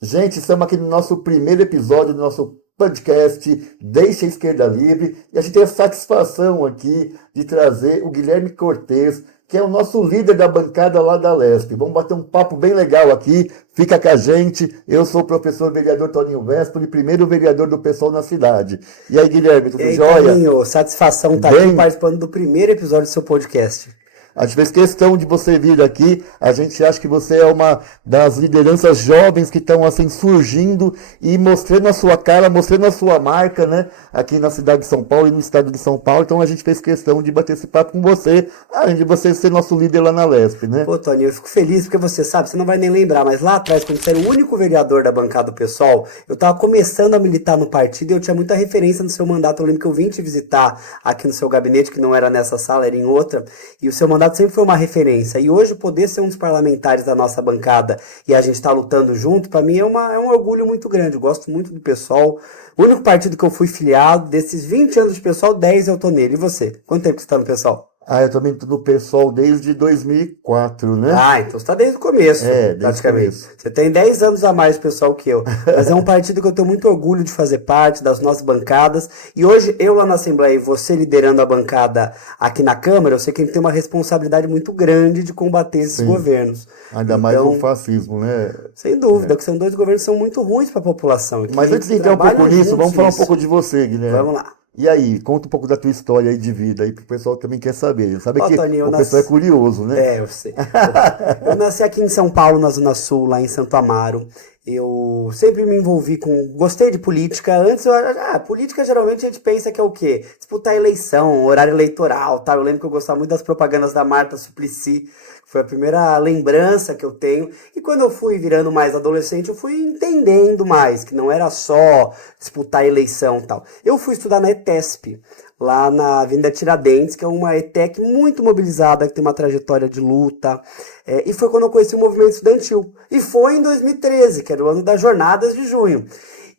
Gente, estamos aqui no nosso primeiro episódio do nosso podcast Deixa a Esquerda Livre e a gente tem a satisfação aqui de trazer o Guilherme Cortes, que é o nosso líder da bancada lá da Lesp. Vamos bater um papo bem legal aqui, fica com a gente. Eu sou o professor vereador Toninho Vespoli, primeiro vereador do PSOL na cidade. E aí, Guilherme, tudo jóia? Toninho, satisfação estar aqui participando do primeiro episódio do seu podcast. A gente fez questão de você vir aqui, a gente acha que você é uma das lideranças jovens que estão assim surgindo e mostrando a sua cara, mostrando a sua marca, né, aqui na cidade de São Paulo e no estado de São Paulo. Então a gente fez questão de bater esse papo com você, além de você ser nosso líder lá na Lesp, né? Pô, Toninho, eu fico feliz porque você sabe, você não vai nem lembrar, mas lá atrás, quando você era o único vereador da bancada do PSOL, eu tava começando a militar no partido e eu tinha muita referência no seu mandato. Eu lembro que eu vim te visitar aqui no seu gabinete, que não era nessa sala, era em outra, e o seu mandato sempre foi uma referência. E hoje poder ser um dos parlamentares da nossa bancada e a gente estar lutando junto, para mim é um orgulho muito grande. Eu gosto muito do PSOL. O único partido que eu fui filiado, desses 20 anos de PSOL, 10 eu tô nele. E você? Quanto tempo que você tá no PSOL? Eu também tô no PSOL desde 2004, né? Então você tá desde o começo, praticamente. Você tem 10 anos a mais de PSOL que eu. Mas é um partido que eu tenho muito orgulho de fazer parte, das nossas bancadas. E hoje, eu lá na Assembleia e você liderando a bancada aqui na Câmara, eu sei que a gente tem uma responsabilidade muito grande de combater esses governos. Ainda mais o fascismo, né? Sem dúvida, que são dois governos que são muito ruins para a população. Mas antes de entrar um pouco nisso, vamos falar um pouco de você, Guilherme. Vamos lá. E aí, conta um pouco da tua história aí de vida aí, que o pessoal também quer saber. Sabe que Toninho, o pessoal é curioso, né? Eu sei. Eu nasci aqui em São Paulo, na Zona Sul, lá em Santo Amaro. Eu sempre me envolvi gostei de política. Antes, política geralmente a gente pensa que é o quê? Disputar eleição, horário eleitoral, tá? Eu lembro que eu gostava muito das propagandas da Marta Suplicy, que foi a primeira lembrança que eu tenho. E quando eu fui virando mais adolescente, eu fui entendendo mais, que não era só disputar eleição e tal. Eu fui estudar na ETESP, lá na Avenida Tiradentes, que é uma ETEC muito mobilizada, que tem uma trajetória de luta. E foi quando eu conheci o movimento estudantil. E foi em 2013, que era o ano das Jornadas de Junho.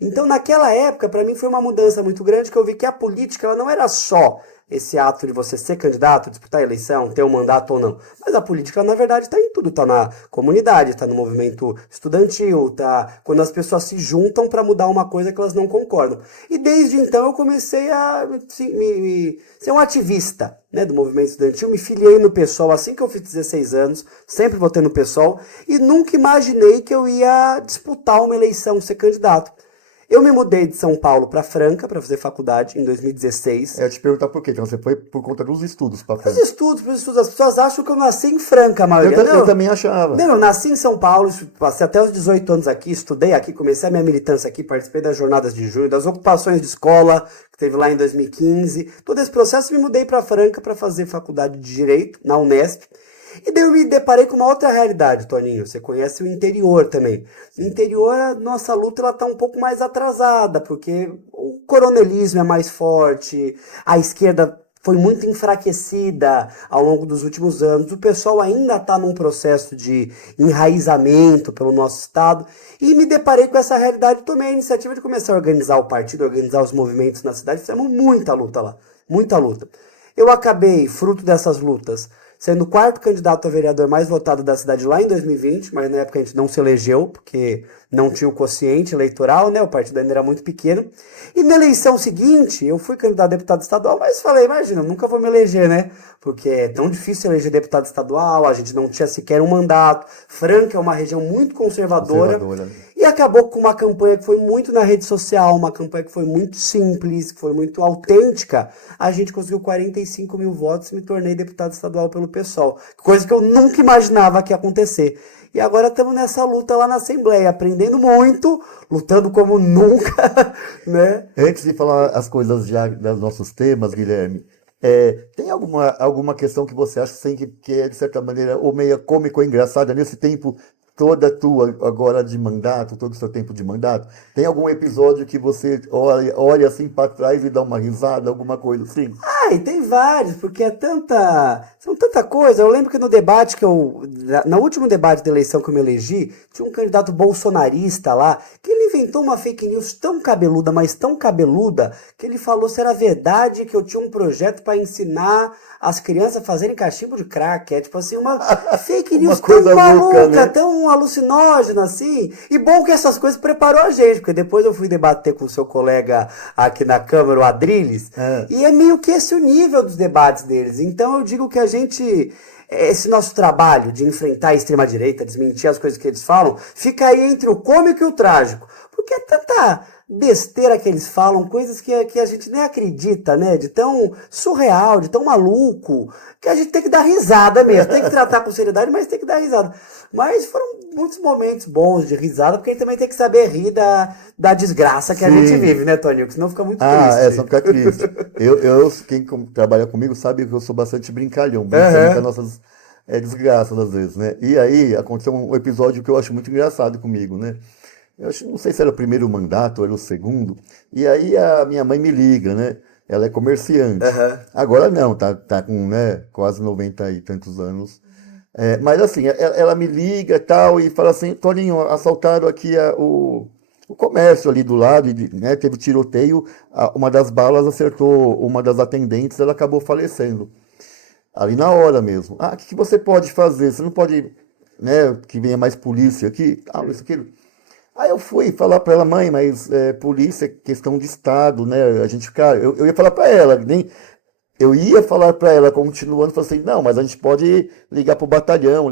Então, naquela época, para mim foi uma mudança muito grande, que eu vi que a política ela não era só esse ato de você ser candidato, disputar a eleição, ter um mandato ou não. Mas a política, na verdade, está em tudo. Está na comunidade, está no movimento estudantil, está quando as pessoas se juntam para mudar uma coisa que elas não concordam. E desde então eu comecei a ser um ativista, né, do movimento estudantil. Me filiei no PSOL assim que eu fiz 16 anos, sempre votei no PSOL, e nunca imaginei que eu ia disputar uma eleição, ser candidato. Eu me mudei de São Paulo para Franca para fazer faculdade em 2016. Eu ia te perguntar por quê. Então você foi por conta dos estudos para Franca. Os estudos. As pessoas acham que eu nasci em Franca, a maioria. Eu também achava. Não, eu nasci em São Paulo, passei até os 18 anos aqui, estudei aqui, comecei a minha militância aqui, participei das jornadas de junho, das ocupações de escola, que teve lá em 2015. Todo esse processo me mudei para Franca para fazer faculdade de Direito, na Unesp. E daí eu me deparei com uma outra realidade, Toninho. Você conhece o interior também. No interior, a nossa luta está um pouco mais atrasada, porque o coronelismo é mais forte, a esquerda foi muito enfraquecida ao longo dos últimos anos. O pessoal ainda está num processo de enraizamento pelo nosso estado. E me deparei com essa realidade. Tomei a iniciativa de começar a organizar o partido, organizar os movimentos na cidade. Fizemos muita luta lá, muita luta. Eu acabei, fruto dessas lutas, sendo o quarto candidato a vereador mais votado da cidade lá em 2020, mas na época a gente não se elegeu, porque não tinha o quociente eleitoral, né? O partido ainda era muito pequeno. E na eleição seguinte, eu fui candidato a deputado estadual, mas falei, imagina, eu nunca vou me eleger, né? Porque é tão difícil eleger deputado estadual, a gente não tinha sequer um mandato. Franca é uma região muito conservadora. E acabou com uma campanha que foi muito na rede social, uma campanha que foi muito simples, que foi muito autêntica. A gente conseguiu 45 mil votos e me tornei deputado estadual pelo PSOL. Coisa que eu nunca imaginava que ia acontecer. E agora estamos nessa luta lá na Assembleia, aprendendo muito, lutando como nunca, né? Antes de falar as coisas já dos nossos temas, Guilherme, tem alguma questão que você acha assim, que é, de certa maneira, ou meio cômico ou engraçada nesse tempo toda tua agora de mandato, todo o seu tempo de mandato? Tem algum episódio que você olha assim para trás e dá uma risada, alguma coisa assim? E tem vários, porque são tanta coisa. Eu lembro que no debate no último debate da eleição que eu me elegi, tinha um candidato bolsonarista lá, que ele inventou uma fake news tão cabeluda, mas tão cabeluda, que ele falou se era verdade que eu tinha um projeto para ensinar as crianças a fazerem cachimbo de crack. É tipo assim, uma fake news uma coisa tão maluca, louca, né? tão um alucinógeno, assim. E bom que essas coisas preparou a gente, porque depois eu fui debater com o seu colega aqui na Câmara, o Adriles, e é meio que esse o nível dos debates deles. Então eu digo que a gente... Esse nosso trabalho de enfrentar a extrema-direita, desmentir as coisas que eles falam, fica aí entre o cômico e o trágico. Porque é tanta besteira que eles falam, coisas que a gente nem acredita, né? De tão surreal, de tão maluco, que a gente tem que dar risada mesmo. Tem que tratar com seriedade, mas tem que dar risada. Mas foram muitos momentos bons de risada, porque a gente também tem que saber rir da desgraça que a gente vive, né, Toninho? Porque senão fica muito triste. Senão fica triste. Quem trabalha comigo sabe que eu sou bastante brincalhão, brincando com as nossas desgraças às vezes, né? E aí aconteceu um episódio que eu acho muito engraçado comigo, né? Não sei se era o primeiro mandato ou era o segundo, e aí a minha mãe me liga, né? Ela é comerciante. Agora não, tá com, né, quase 90 e tantos anos. Mas assim, ela me liga e tal, e fala assim, Toninho, assaltaram aqui o comércio ali do lado, né, teve tiroteio, uma das balas acertou uma das atendentes, ela acabou falecendo. Ali na hora mesmo. O que você pode fazer? Você não pode, né, que venha mais polícia aqui? Isso, aquilo. Aí eu fui falar para ela, mãe, mas polícia é questão de Estado, né? A gente, cara, eu ia falar para ela, eu ia falar para ela, continuando, falei assim, não, mas a gente pode ligar para o batalhão,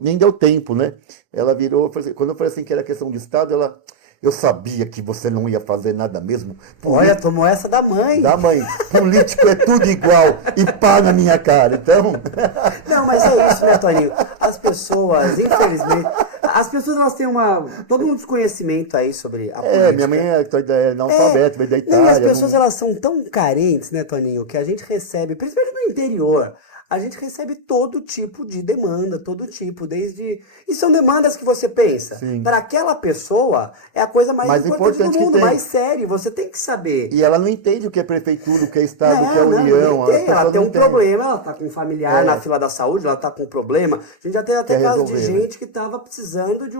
nem deu tempo, né? Ela virou, quando eu falei assim que era questão de Estado, eu sabia que você não ia fazer nada mesmo. Olha, tomou essa da mãe. Da mãe. Político é tudo igual e pá na minha cara, então... Não, mas é isso, né, Toninho? As pessoas, infelizmente... As pessoas, elas têm todo um desconhecimento aí sobre a política. Minha mãe é analfabeta, veio da Itália. E as pessoas, elas são tão carentes, né, Toninho, que a gente recebe, principalmente no interior, a gente recebe todo tipo de demanda, todo tipo, desde... E são demandas que você pensa, para aquela pessoa, é a coisa mais importante do mundo, mais séria, você tem que saber. E ela não entende o que é prefeitura, o que é Estado, o que é União. Ela tem um problema, ela tá com um familiar na fila da saúde, ela tá com um problema. A gente já teve até casos de gente que tava precisando de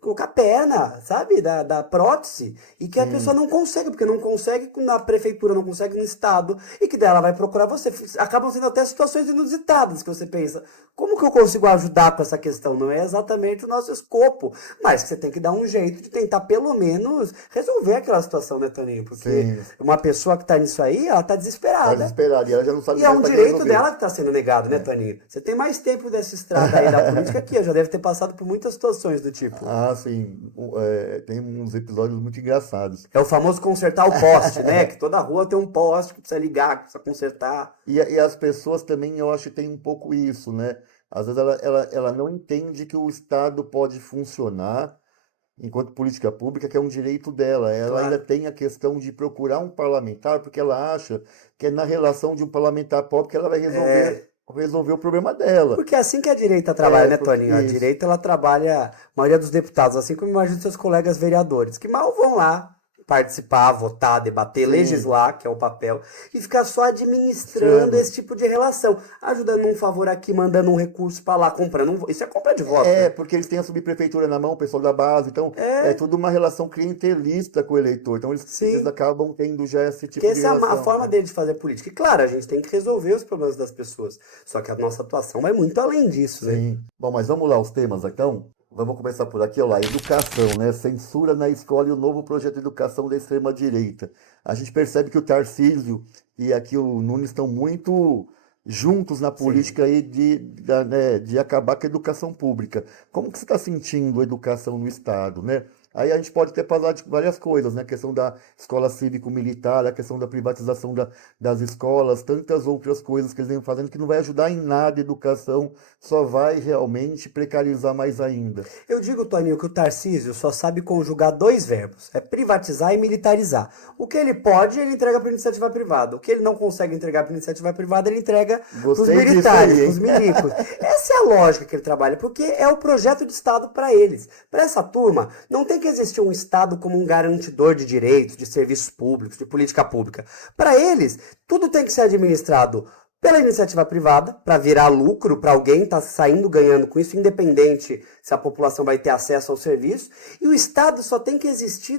colocar perna, sabe, da prótese, e que a pessoa não consegue, porque não consegue na prefeitura, não consegue no Estado, e que daí ela vai procurar você. Acabam sendo até situações inusitadas que você pensa, como que eu consigo ajudar com essa questão? Não é exatamente o nosso escopo, mas que você tem que dar um jeito de tentar pelo menos resolver aquela situação, né, Toninho? Porque uma pessoa que tá nisso aí, ela tá desesperada. Tá desesperada, e ela já não sabe e é um direito dela que tá sendo negado, né, Toninho? Você tem mais tempo dessa estrada aí da política que eu, já deve ter passado por muitas situações do tipo. Sim. Tem uns episódios muito engraçados. É o famoso consertar o poste, né? Que toda rua tem um poste que precisa ligar, que precisa consertar. E as pessoas também, eu acho que tem um pouco isso, né? Às vezes ela não entende que o Estado pode funcionar enquanto política pública, que é um direito dela. Ela ainda tem a questão de procurar um parlamentar, porque ela acha que é na relação de um parlamentar pobre que ela vai resolver o problema dela. Porque é assim que a direita trabalha, né, Toninho? A direita, ela trabalha, a maioria dos deputados, assim como imagina seus colegas vereadores, que mal vão lá participar, votar, debater, legislar, que é o papel, e ficar só administrando esse tipo de relação, ajudando um favor aqui, mandando um recurso para lá, comprando isso é compra de voto. Né? Porque eles têm a subprefeitura na mão, o pessoal da base, então é tudo uma relação clientelista com o eleitor, então eles acabam tendo já esse tipo de relação. Essa é a forma deles de fazer política. E claro, a gente tem que resolver os problemas das pessoas, só que a nossa atuação vai muito além disso, né? Bom, mas vamos lá os temas, então? Vamos começar por aqui, olha lá, educação, né? Censura na escola e o novo projeto de educação da extrema-direita. A gente percebe que o Tarcísio e aqui o Nunes estão muito juntos na política aí de acabar com a educação pública. Como que você está sentindo a educação no Estado, né? Aí a gente pode até falar de várias coisas, né? A questão da escola cívico-militar, a questão da privatização das escolas, tantas outras coisas que eles vêm fazendo que não vai ajudar em nada a educação, só vai realmente precarizar mais ainda. Eu digo, Toninho, que o Tarcísio só sabe conjugar dois verbos, é privatizar e militarizar. O que ele pode, ele entrega para a iniciativa privada. O que ele não consegue entregar para a iniciativa privada, ele entrega para os militares, para os milicos. Essa é a lógica que ele trabalha, porque é o projeto de Estado para eles. Para essa turma, não tem que existir um Estado como um garantidor de direitos, de serviços públicos, de política pública. Para eles, tudo tem que ser administrado pela iniciativa privada, para virar lucro, para alguém estar saindo ganhando com isso, independente se a população vai ter acesso ao serviço, e o Estado só tem que existir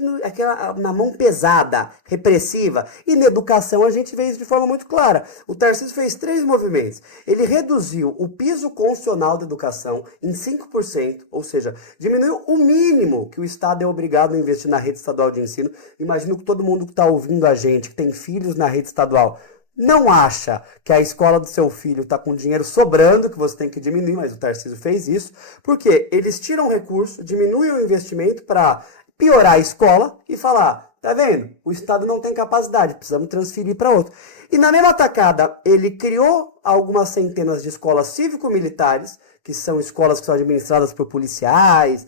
na mão pesada, repressiva, e na educação a gente vê isso de forma muito clara. O Tarcísio fez 3 movimentos. Ele reduziu o piso constitucional da educação em 5%, ou seja, diminuiu o mínimo que o Estado é obrigado a investir na rede estadual de ensino. Imagino que todo mundo que está ouvindo a gente, que tem filhos na rede estadual, não acha que a escola do seu filho está com dinheiro sobrando, que você tem que diminuir, mas o Tarcísio fez isso, porque eles tiram recurso, diminuem o investimento para piorar a escola e falar, tá vendo? O Estado não tem capacidade, precisamos transferir para outro. E na mesma tacada, ele criou algumas centenas de escolas cívico-militares, que são escolas que são administradas por policiais,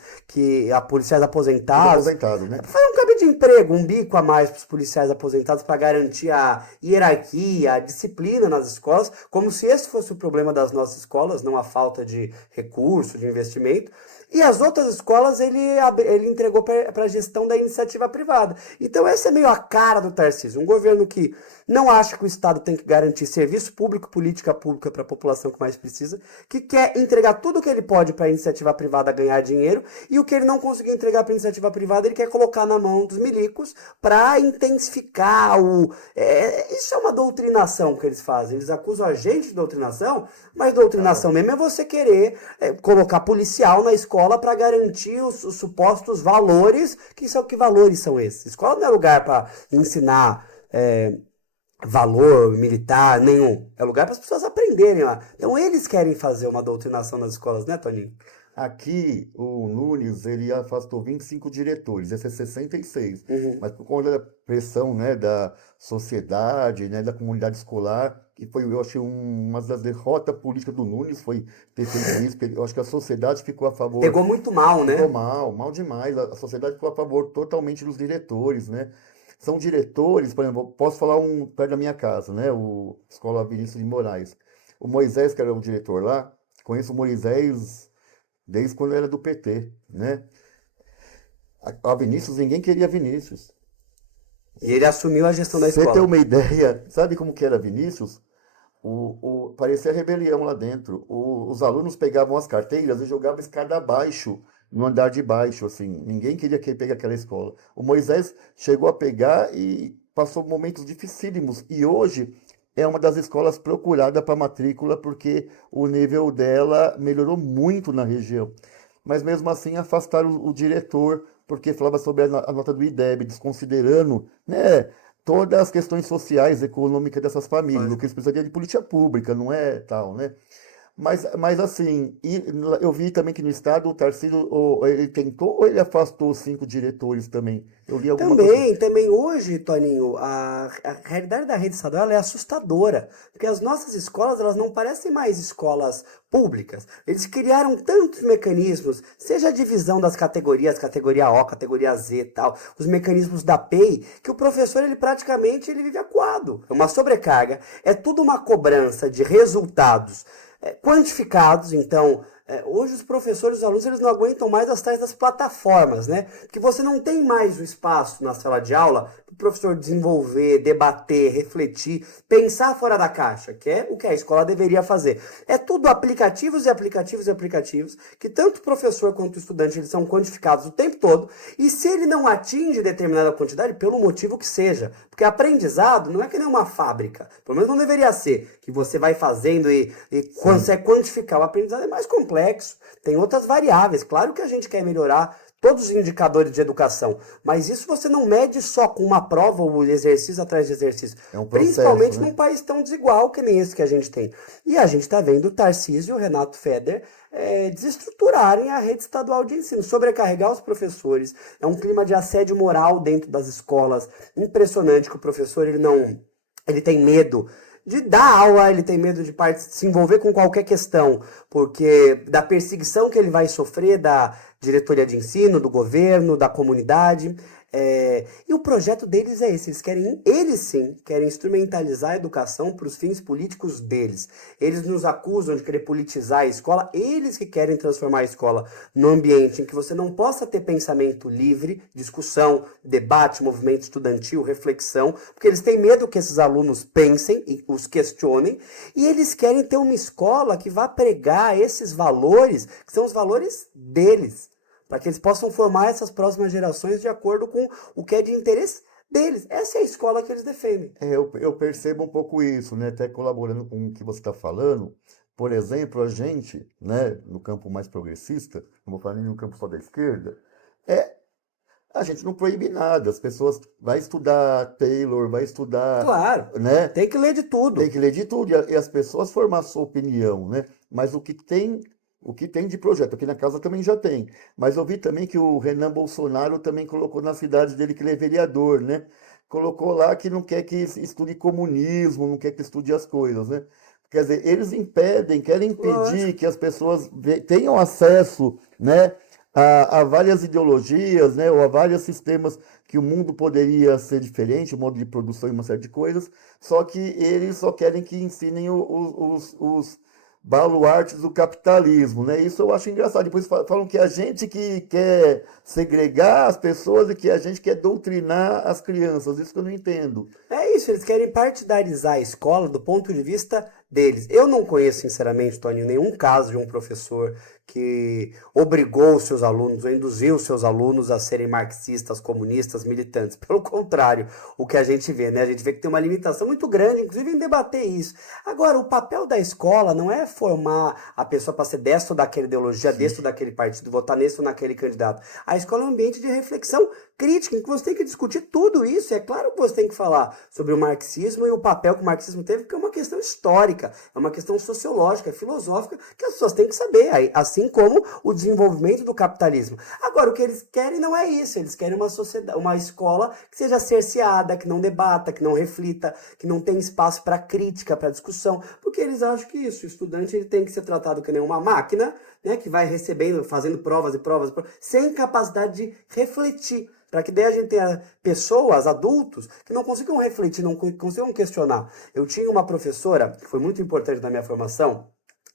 policiais aposentados. Aposentado, né? Foi um cabide de emprego, um bico a mais para os policiais aposentados para garantir a hierarquia, a disciplina nas escolas, como se esse fosse o problema das nossas escolas, não a falta de recurso, de investimento. E as outras escolas ele entregou para a gestão da iniciativa privada. Então essa é meio a cara do Tarcísio. Um governo que não acha que o Estado tem que garantir serviço público, política pública para a população que mais precisa, que quer entregar tudo o que ele pode para a iniciativa privada ganhar dinheiro, e o que ele não conseguir entregar para a iniciativa privada ele quer colocar na mão dos milicos para intensificar isso é uma doutrinação que eles fazem. Eles acusam a gente de doutrinação, mas doutrinação mesmo é você querer colocar policial na escola para garantir os supostos valores. Que valores são esses? Escola não é lugar para ensinar valor militar nenhum. É lugar para as pessoas aprenderem lá. Então eles querem fazer uma doutrinação nas escolas, né, Toninho? Aqui, o Nunes, ele afastou 25 diretores, esse é 66. Mas por conta da pressão, né, da sociedade, né, da comunidade escolar, que foi, eu achei, uma das derrotas políticas do Nunes, foi ter feito isso, porque eu acho que a sociedade ficou a favor... Pegou muito mal, né? Ficou mal demais. A sociedade ficou a favor totalmente dos diretores, né? São diretores, por exemplo, posso falar um perto da minha casa, né, o Escola Vinícius de Moraes. O Moisés, que era o diretor lá, conheço o Moisés desde quando era do PT, né? A Vinícius, ninguém queria Vinícius. E ele assumiu a gestão da escola. Você ter uma ideia, sabe como que era Vinícius? Parecia rebelião lá dentro. Os alunos pegavam as carteiras e jogavam escada abaixo, no andar de baixo, assim. Ninguém queria que ele pegasse aquela escola. O Moisés chegou a pegar e passou momentos dificílimos. E hoje é uma das escolas procuradas para matrícula, porque o nível dela melhorou muito na região. Mas mesmo assim afastaram o diretor, porque falava sobre a nota do IDEB, desconsiderando, né, todas as questões sociais, econômicas dessas famílias, o que eles precisariam de política pública, não é tal, né? Mas assim, eu vi também que no estado o Tarcísio, ele tentou ou ele afastou os 5 diretores também? Eu li alguma coisa. Também hoje, Toninho, a realidade da rede estadual ela é assustadora, porque as nossas escolas elas não parecem mais escolas públicas. Eles criaram tantos mecanismos, seja a divisão das categorias, categoria O, categoria Z e tal, os mecanismos da PEI, que o professor ele praticamente vive acuado. É uma sobrecarga, é tudo uma cobrança de resultados quantificados. Então, hoje os professores e os alunos eles não aguentam mais as tais das plataformas, né? Porque você não tem mais o espaço na sala de aula para o professor desenvolver, debater, refletir, pensar fora da caixa, que é o que a escola deveria fazer. É tudo aplicativos e aplicativos e aplicativos, que tanto o professor quanto o estudante eles são quantificados o tempo todo, e se ele não atinge determinada quantidade, pelo motivo que seja, porque aprendizado não é que nem uma fábrica, pelo menos não deveria ser, que você vai fazendo e quando você quantificar, o aprendizado é mais complexo, tem outras variáveis. Claro que a gente quer melhorar todos os indicadores de educação, mas isso você não mede só com uma prova ou exercício atrás de exercício, principalmente num país tão desigual que nem esse que a gente tem. E a gente está vendo o Tarcísio e o Renato Feder desestruturarem a rede estadual de ensino, sobrecarregar os professores, é um clima de assédio moral dentro das escolas, impressionante, que o professor ele tem medo de dar aula, ele tem medo de se envolver com qualquer questão, porque da perseguição que ele vai sofrer da diretoria de ensino, do governo, da comunidade. E o projeto deles é esse, eles sim querem instrumentalizar a educação para os fins políticos deles. Eles nos acusam de querer politizar a escola, eles que querem transformar a escola num ambiente em que você não possa ter pensamento livre, discussão, debate, movimento estudantil, reflexão, porque eles têm medo que esses alunos pensem e os questionem, e eles querem ter uma escola que vá pregar esses valores, que são os valores deles, para que eles possam formar essas próximas gerações de acordo com o que é de interesse deles. Essa é a escola que eles defendem. Eu percebo um pouco isso, né? Até colaborando com o que você está falando. Por exemplo, a gente, né, no campo mais progressista, não vou falar nem no campo só da esquerda, a gente não proíbe nada. As pessoas vai estudar Taylor, vai estudar, Claro, né? tem que ler de tudo. Tem que ler de tudo e as pessoas formar a sua opinião, né? Mas o que tem de projeto, aqui na casa também já tem. Mas eu vi também que o Renan Bolsonaro também colocou na cidade dele que ele é vereador, né? Colocou lá que não quer que estude comunismo, não quer que estude as coisas, né? Quer dizer, eles impedem, querem impedir Lógico. que as pessoas tenham acesso, né, a várias ideologias, né, ou a vários sistemas que o mundo poderia ser diferente, o modo de produção e uma série de coisas, só que eles só querem que ensinem os baluartes do capitalismo, né? Isso eu acho engraçado. Depois falam que a gente que quer segregar as pessoas e que a gente quer doutrinar as crianças. Isso que eu não entendo. É isso, eles querem partidarizar a escola do ponto de vista deles. Eu não conheço, sinceramente, Toninho, nenhum caso de um professor que obrigou os seus alunos ou induziu os seus alunos a serem marxistas, comunistas, militantes. Pelo contrário, o que a gente vê, né? A gente vê que tem uma limitação muito grande, inclusive em debater isso. Agora, o papel da escola não é formar a pessoa para ser desta ou daquela ideologia, deste ou daquele partido, votar nesse ou naquele candidato. A escola é um ambiente de reflexão crítica, em que você tem que discutir tudo isso. É claro que você tem que falar sobre o marxismo e o papel que o marxismo teve, porque é uma questão histórica, é uma questão sociológica, é filosófica, que as pessoas têm que saber, assim como o desenvolvimento do capitalismo. Agora, o que eles querem não é isso, eles querem uma sociedade, uma escola que seja cerceada, que não debata, que não reflita, que não tem espaço para crítica, para discussão, porque eles acham que isso, o estudante ele tem que ser tratado que nem uma máquina, né, que vai recebendo, fazendo provas e provas, sem capacidade de refletir. Para que daí a gente tenha pessoas, adultos, que não consigam refletir, não consigam questionar. Eu tinha uma professora, que foi muito importante na minha formação,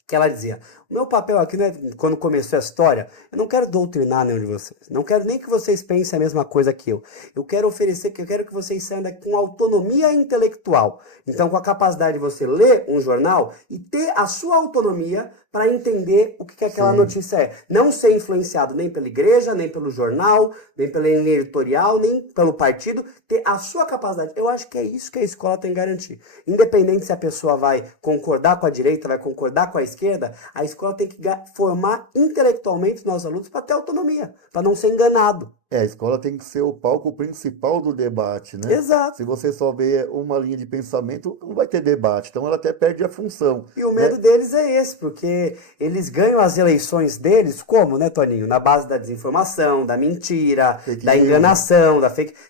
que ela dizia, o meu papel aqui, né, quando começou a história, eu não quero doutrinar nenhum de vocês, não quero nem que vocês pensem a mesma coisa que eu quero oferecer, eu quero que vocês saiam daqui com autonomia intelectual, então com a capacidade de você ler um jornal e ter a sua autonomia para entender o que aquela Sim. notícia é, não ser influenciado nem pela igreja, nem pelo jornal, nem pela linha editorial, nem pelo partido, ter a sua capacidade. Eu acho que é isso que a escola tem que garantir. Independente se a pessoa vai concordar com a direita, vai concordar com a esquerda, a escola tem que formar intelectualmente os nossos alunos para ter autonomia, para não ser enganado. A escola tem que ser o palco principal do debate, né? Exato. Se você só vê uma linha de pensamento, não vai ter debate. Então ela até perde a função. E o medo Né? deles é esse, porque eles ganham as eleições deles como, né, Toninho? Na base da desinformação, da mentira, Fake da news. enganação,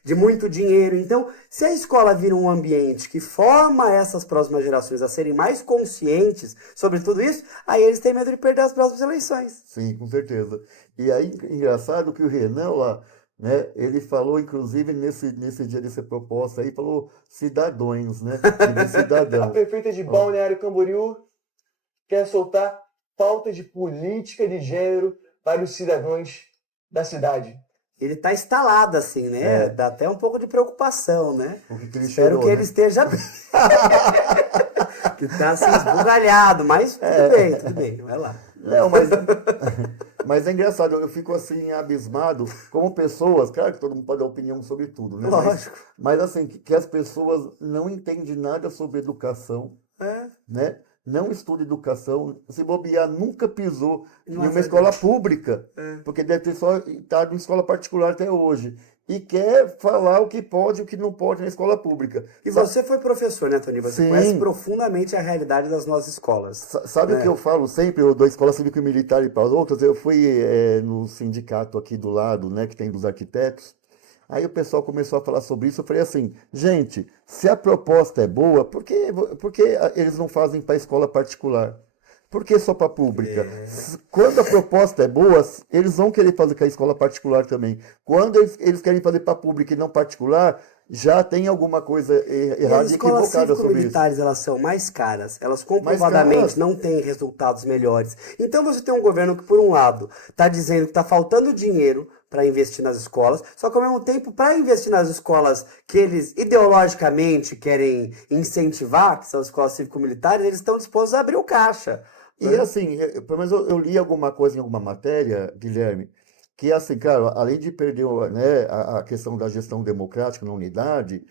de muito dinheiro. Então, se a escola vira um ambiente que forma essas próximas gerações a serem mais conscientes sobre tudo isso, aí eles têm medo de perder as próximas eleições. Sim, com certeza. E aí, engraçado que o Renan lá, né, ele falou, inclusive, nesse dia dessa proposta aí, falou cidadãos, né? De A cidadão. prefeita de Ó. Balneário Camboriú quer soltar pautas de política de gênero para os cidadãos da cidade. Ele tá instalado assim, né? Dá até um pouco de preocupação, né? O que ele Espero cheirou, que né? ele esteja bem. Que tá assim, esbugalhado, mas tudo bem, vai lá. Não, mas é engraçado, eu fico assim abismado como pessoas, claro que todo mundo pode dar opinião sobre tudo, né? Lógico. Mas assim, que as pessoas não entendem nada sobre educação, É. né? Não estuda educação, se bobear, nunca pisou em Nossa, uma escola gente. pública, É. porque deve ter só estado em escola particular até hoje. E quer falar o que pode e o que não pode na escola pública. E você foi professor, né, Tony? Você Sim. conhece profundamente a realidade das nossas escolas. Sabe o que eu falo sempre? Eu dou escola cívico e militar e para as outras. Eu fui no sindicato aqui do lado, né, que tem dos arquitetos. Aí o pessoal começou a falar sobre isso. Eu falei assim, gente, se a proposta é boa, por que eles não fazem para a escola particular? Por que só para a pública? Quando a proposta é boa, eles vão querer fazer com a escola particular também. Quando eles querem fazer para a pública e não particular, já tem alguma coisa errada e equivocada sobre isso. Militares, elas são mais caras, elas comprovadamente não têm resultados melhores. Então você tem um governo que, por um lado, está dizendo que está faltando dinheiro para investir nas escolas, só que ao mesmo tempo, para investir nas escolas que eles ideologicamente querem incentivar, que são as escolas cívico-militares, eles estão dispostos a abrir o caixa. E assim, pelo menos eu li alguma coisa em alguma matéria, Guilherme, que assim, cara, além de perder né, a questão da gestão democrática na unidade,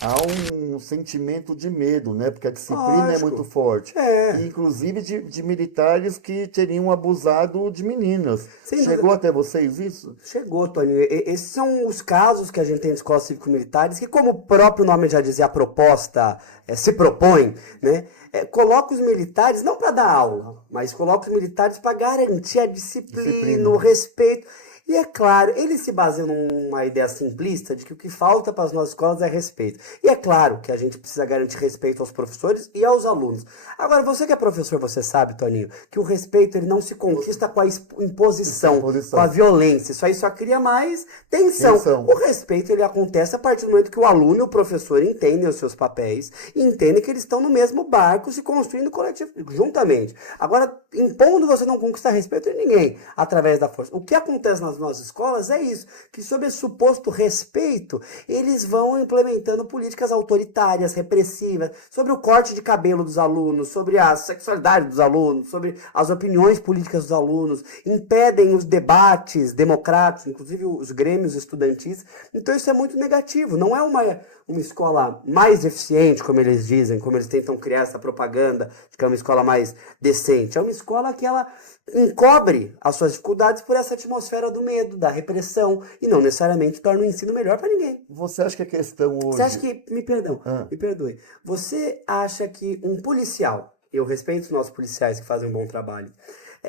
há um sentimento de medo, né? Porque a disciplina é Lógico. muito forte. E, inclusive de militares que teriam abusado de meninas. Sem Chegou dúvida. até vocês isso? Chegou, Toninho. Esses são os casos que a gente tem de escolas cívico-militares, que, como o próprio nome já dizia, a proposta se propõe, né? Coloca os militares, não para dar aula, mas coloca os militares para garantir a disciplina, o respeito. E é claro, eles se baseiam numa ideia simplista de que o que falta para as nossas escolas é respeito. E é claro que a gente precisa garantir respeito aos professores e aos alunos. Agora, você que é professor, você sabe, Toninho, que o respeito ele não se conquista com a imposição, com a violência. Isso aí só cria mais tensão. O respeito ele acontece a partir do momento que o aluno e o professor entendem os seus papéis e entendem que eles estão no mesmo barco se construindo coletivo, juntamente. Agora, impondo você não conquista respeito de ninguém através da força. O que acontece nas nossas escolas é isso, que sob esse suposto respeito, eles vão implementando políticas autoritárias, repressivas, sobre o corte de cabelo dos alunos, sobre a sexualidade dos alunos, sobre as opiniões políticas dos alunos, impedem os debates democráticos, inclusive os grêmios estudantis. Então isso é muito negativo, não é uma escola mais eficiente, como eles dizem, como eles tentam criar essa propaganda de que é uma escola mais decente, é uma escola que ela encobre as suas dificuldades por essa atmosfera do medo, da repressão, e não necessariamente torna o ensino melhor para ninguém. Você acha que a questão hoje... Você acha que... Me perdoe. Você acha que um policial, eu respeito os nossos policiais que fazem um bom trabalho,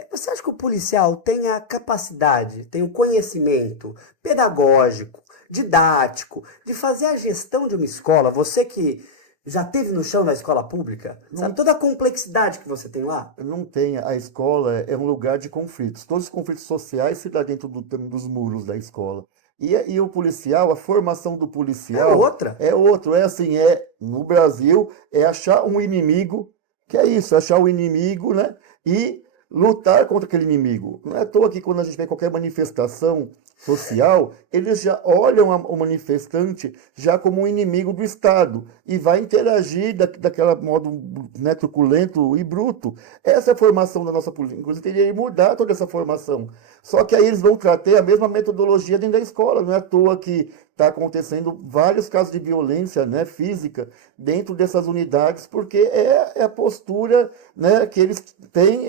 você acha que o policial tem a capacidade, tem o conhecimento pedagógico, didático, de fazer a gestão de uma escola? Você que já esteve no chão da escola pública? Sabe toda a complexidade que você tem lá? Não tem. A escola é um lugar de conflitos. Todos os conflitos sociais se dão dentro dos muros da escola. E o policial, a formação do policial... É outra. É outro. É assim, no Brasil, é achar um inimigo, que é isso, achar o inimigo, né? E lutar contra aquele inimigo. Não é à toa que quando a gente vê qualquer manifestação social, eles já olham o manifestante já como um inimigo do Estado e vai interagir daquela modo, né, truculento e bruto. Essa é a formação da nossa polícia. Inclusive, teria que mudar toda essa formação. Só que aí eles vão tratar a mesma metodologia dentro da escola. Não é à toa que está acontecendo vários casos de violência, né, física dentro dessas unidades, porque é a postura, né, que eles têm,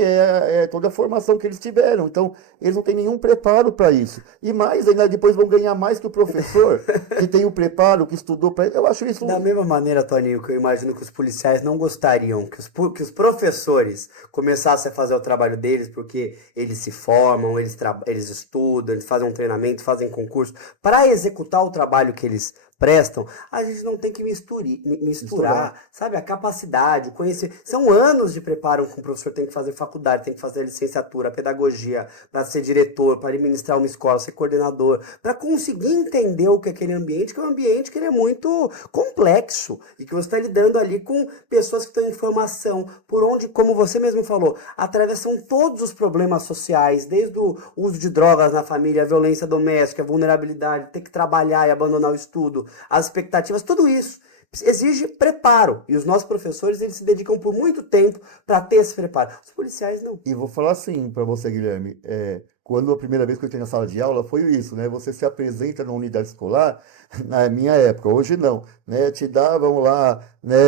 toda a formação que eles tiveram. Então, eles não têm nenhum preparo para isso. E mais, ainda depois vão ganhar mais que o professor, que tem o preparo, que estudou para isso. Eu acho isso... Da mesma maneira, Toninho, que eu imagino que os policiais não gostariam que os professores começassem a fazer o trabalho deles, porque eles se formam, eles estudam, eles fazem um treinamento, fazem concurso, para executar o trabalho que eles prestam, a gente não tem que misturar, sabe, a capacidade, o conhecimento. São anos de preparo que o professor tem que fazer faculdade, tem que fazer licenciatura, pedagogia, para ser diretor, para administrar uma escola, ser coordenador, para conseguir entender o que é aquele ambiente, que é um ambiente que ele é muito complexo e que você está lidando ali com pessoas que estão em formação, por onde, como você mesmo falou, atravessam todos os problemas sociais, desde o uso de drogas na família, a violência doméstica, a vulnerabilidade, ter que trabalhar e abandonar o estudo, as expectativas, tudo isso exige preparo. E os nossos professores, eles se dedicam por muito tempo para ter esse preparo. Os policiais não. E vou falar assim para você, Guilherme, quando a primeira vez que eu entrei na sala de aula foi isso, né? Você se apresenta na unidade escolar, na minha época, hoje não, né? Te davam lá, né,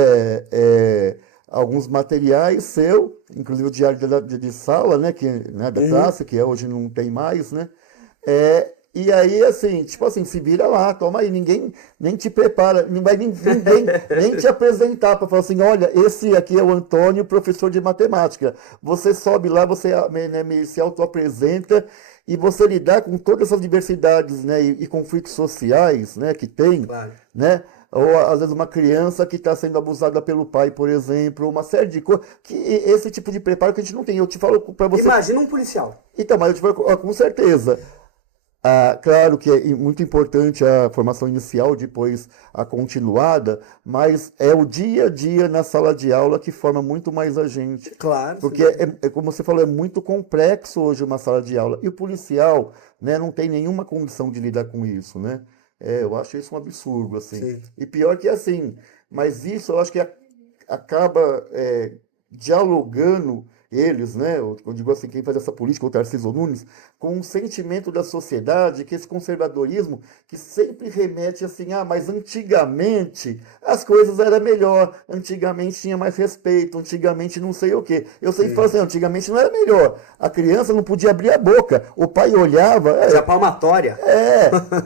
alguns materiais seu, inclusive o diário de sala, né, né, da classe, que hoje não tem mais, né? E aí, assim, tipo assim, se vira lá, toma aí, ninguém nem te prepara, não vai ninguém nem te apresentar para falar assim, olha, esse aqui é o Antônio, professor de matemática. Você sobe lá, você, né, se auto-apresenta e você lidar com todas essas diversidades, né, e conflitos sociais, né, que tem, Claro. né? Ou às vezes uma criança que está sendo abusada pelo pai, por exemplo, uma série de coisas, que esse tipo de preparo que a gente não tem. Eu te falo para você... Imagina um policial. Então, mas eu te falo com certeza. Claro que é muito importante a formação inicial, depois a continuada, mas é o dia a dia na sala de aula que forma muito mais a gente. Claro. Porque, como você falou, é muito complexo hoje uma sala de aula. E o policial, né, não tem nenhuma condição de lidar com isso, né? Eu acho isso um absurdo, assim. Sim. E pior que assim, mas isso eu acho que acaba dialogando eles, né, eu digo assim, quem faz essa política, o Tarcísio Nunes, com um sentimento da sociedade, que esse conservadorismo, que sempre remete assim, mas antigamente as coisas eram melhor, antigamente tinha mais respeito, antigamente não sei o quê. Eu sempre falo assim, antigamente não era melhor, a criança não podia abrir a boca, o pai olhava... Já palmatória.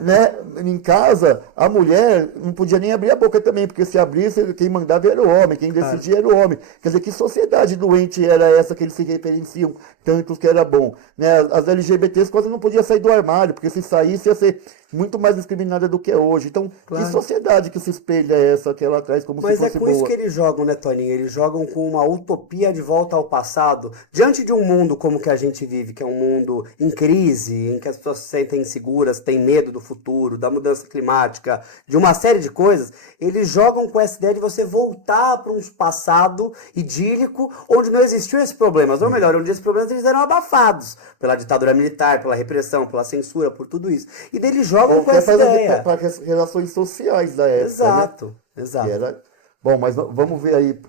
Né, em casa, a mulher não podia nem abrir a boca também, porque se abrisse, quem mandava era o homem, quem decidia era o homem. Quer dizer, que sociedade doente era essa que eles se referenciam tanto que era bom? Né? As LGBTs quase não podiam sair do armário, porque se saísse ia ser muito mais discriminada do que é hoje. Então, Claro. que sociedade que se espelha essa que ela traz como Mas se fosse com boa? isso que eles jogam, né, Toninho? Eles jogam com uma utopia de volta ao passado, diante de um mundo como que a gente vive, que é um mundo em crise, em que as pessoas se sentem inseguras, têm medo do futuro, da mudança climática, de uma série de coisas. Eles jogam com essa ideia de você voltar para um passado idílico, onde não existiam esses problemas, ou melhor, onde esses problemas eles eram abafados pela ditadura militar, pela repressão, pela censura, por tudo isso. E daí eles jogam com essa ideia. Para as relações sociais da época. Exato, né? exato. Bom, mas vamos ver aí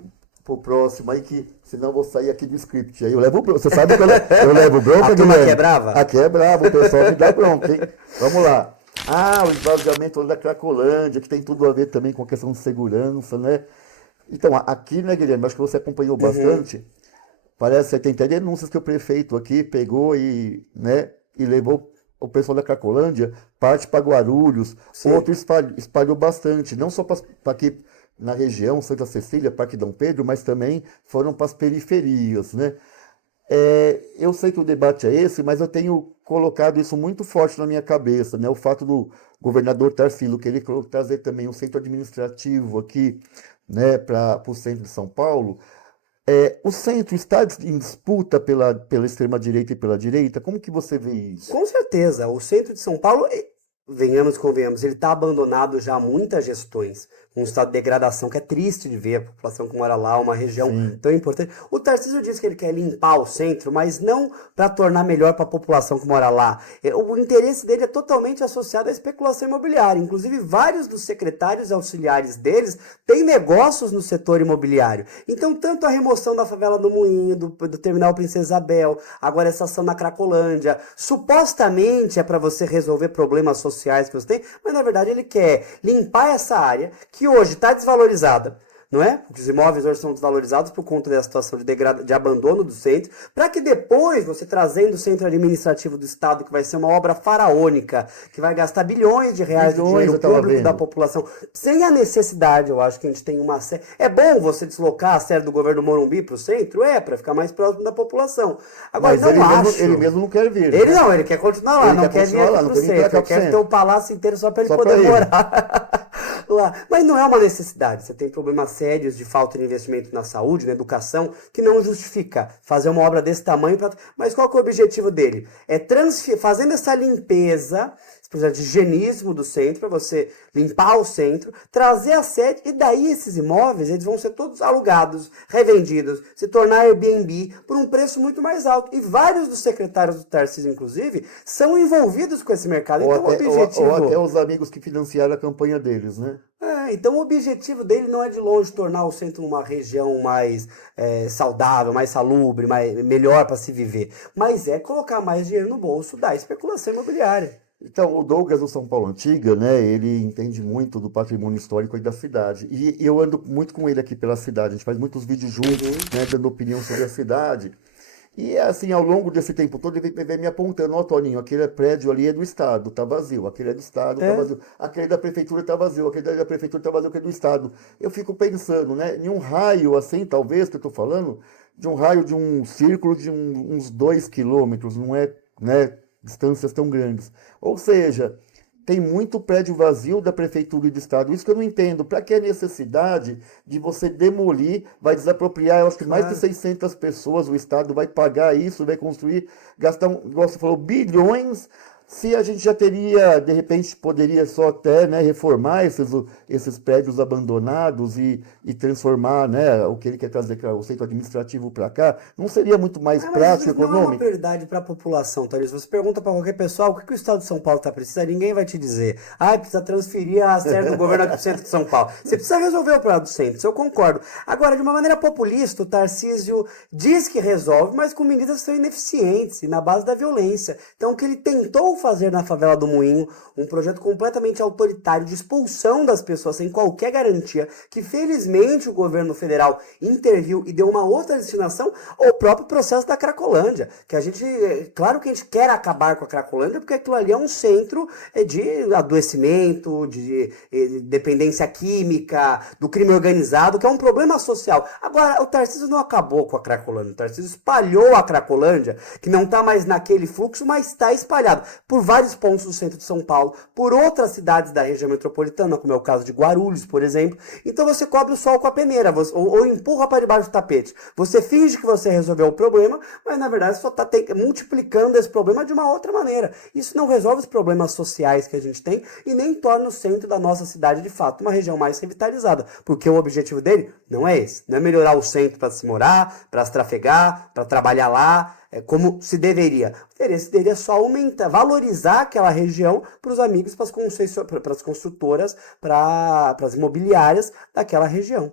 pro próximo aí, que senão eu vou sair aqui do script. Aí eu levo bronca. Você sabe que eu levo bronca, A turma Guilherme? aqui é brava? Aqui é bravo, o pessoal me dá bronca, hein? Vamos lá. O esvaziamento da Cracolândia, que tem tudo a ver também com a questão de segurança, né? Então, aqui, né, Guilherme, acho que você acompanhou bastante. Parece que tem até denúncias que o prefeito aqui pegou e levou o pessoal da Cracolândia, parte para Guarulhos, outro espalhou bastante, não só para aqui na região, Santa Cecília, Parque Dom Pedro, mas também foram para as periferias, né? Eu sei que o debate é esse, mas eu tenho colocado isso muito forte na minha cabeça, né? O fato do governador Tarcísio querer trazer também um centro administrativo aqui, né, para o centro de São Paulo. O centro está em disputa pela extrema-direita e pela direita? Como que você vê isso? Com certeza, o centro de São Paulo, venhamos e convenhamos, ele está abandonado já há muitas gestões, um estado de degradação que é triste de ver, a população que mora lá, uma região tão importante. O Tarcísio diz que ele quer limpar o centro, mas não para tornar melhor para a população que mora lá. O interesse dele é totalmente associado à especulação imobiliária. Inclusive, vários dos secretários e auxiliares deles têm negócios no setor imobiliário. Então, tanto a remoção da favela do Moinho, do terminal Princesa Isabel, agora essa ação na Cracolândia, supostamente é para você resolver problemas sociais que você tem, mas na verdade ele quer limpar essa área que hoje está desvalorizada, não é? Os imóveis hoje são desvalorizados por conta da situação de abandono do centro, para que depois você trazendo o centro administrativo do estado, que vai ser uma obra faraônica, que vai gastar bilhões de reais do dinheiro público da população, sem a necessidade, eu acho que a gente tem uma série... É bom você deslocar a sede do governo Morumbi para o centro? Para ficar mais próximo da população. Agora, mas ele mesmo não quer vir. Ele não, ele quer continuar lá, não quer vir aqui para o centro, ele quer ter o palácio inteiro só para ele poder morar lá. Mas não é uma necessidade, você tem problemas sérios de falta de investimento na saúde, na educação, que não justifica fazer uma obra desse tamanho. Mas qual que é o objetivo dele? Fazendo essa limpeza, esse processo de higienismo do centro, para você limpar o centro, trazer a sede, e daí esses imóveis eles vão ser todos alugados, revendidos, se tornar Airbnb por um preço muito mais alto. E vários dos secretários do Tarcísio, inclusive, são envolvidos com esse mercado. Ou até os amigos que financiaram a campanha deles, né? Então o objetivo dele não é de longe tornar o centro uma região mais saudável, mais salubre, melhor para se viver, mas é colocar mais dinheiro no bolso da especulação imobiliária. Então, o Douglas do São Paulo Antiga, né, ele entende muito do patrimônio histórico aí da cidade. E eu ando muito com ele aqui pela cidade, a gente faz muitos vídeos juntos, né, dando opinião sobre a cidade. E assim, ao longo desse tempo todo, ele vem me apontando: ó, Toninho, aquele prédio ali é do Estado, tá vazio, aquele é do Estado, tá vazio, aquele da Prefeitura tá vazio, aquele da Prefeitura tá vazio, aquele é do Estado. Eu fico pensando, né, em um raio assim, talvez, que eu tô falando, de um raio de um círculo de uns 2 quilômetros, não é, né, distâncias tão grandes. Ou seja, tem muito prédio vazio da Prefeitura e do Estado. Isso que eu não entendo. Para que a necessidade de você demolir, vai desapropriar, eu acho que mais de 600 pessoas, o Estado vai pagar isso, vai construir, gastar, igual você falou, bilhões, se a gente já teria, de repente, poderia só até, né, reformar esses prédios abandonados e transformar, né, o que ele quer trazer, que é o centro administrativo para cá, não seria muito mais Mas prático, isso não é uma econômico? prioridade para a população, Thalys. Você pergunta para qualquer pessoa o que o Estado de São Paulo está precisando, ninguém vai te dizer. Ah, precisa transferir a sede do governo aqui para o centro de São Paulo. Você precisa resolver o problema do centro, isso eu concordo. Agora, de uma maneira populista, o Tarcísio diz que resolve, mas com medidas que são ineficientes e na base da violência. Então, o que ele tentou fazer na favela do Moinho, um projeto completamente autoritário de expulsão das pessoas sem qualquer garantia, que felizmente o governo federal interviu e deu uma outra destinação, ou o próprio processo da Cracolândia, que a gente, claro que a gente quer acabar com a Cracolândia, porque aquilo ali é um centro de adoecimento, de dependência química, do crime organizado, que é um problema social. Agora, o Tarcísio não acabou com a Cracolândia, o Tarcísio espalhou a Cracolândia, que não está mais naquele fluxo, mas está espalhado por vários pontos do centro de São Paulo, por outras cidades da região metropolitana, como é o caso de Guarulhos, por exemplo. Então você cobre o sol com a peneira, ou empurra para debaixo do tapete. Você finge que você resolveu o problema, mas na verdade só está multiplicando esse problema de uma outra maneira. Isso não resolve os problemas sociais que a gente tem e nem torna o centro da nossa cidade, de fato, uma região mais revitalizada, porque o objetivo dele não é esse, não é melhorar o centro para se morar, para se trafegar, para trabalhar lá, como se deveria. O interesse dele é só aumentar, valorizar aquela região para os amigos, para as construtoras, para as imobiliárias daquela região.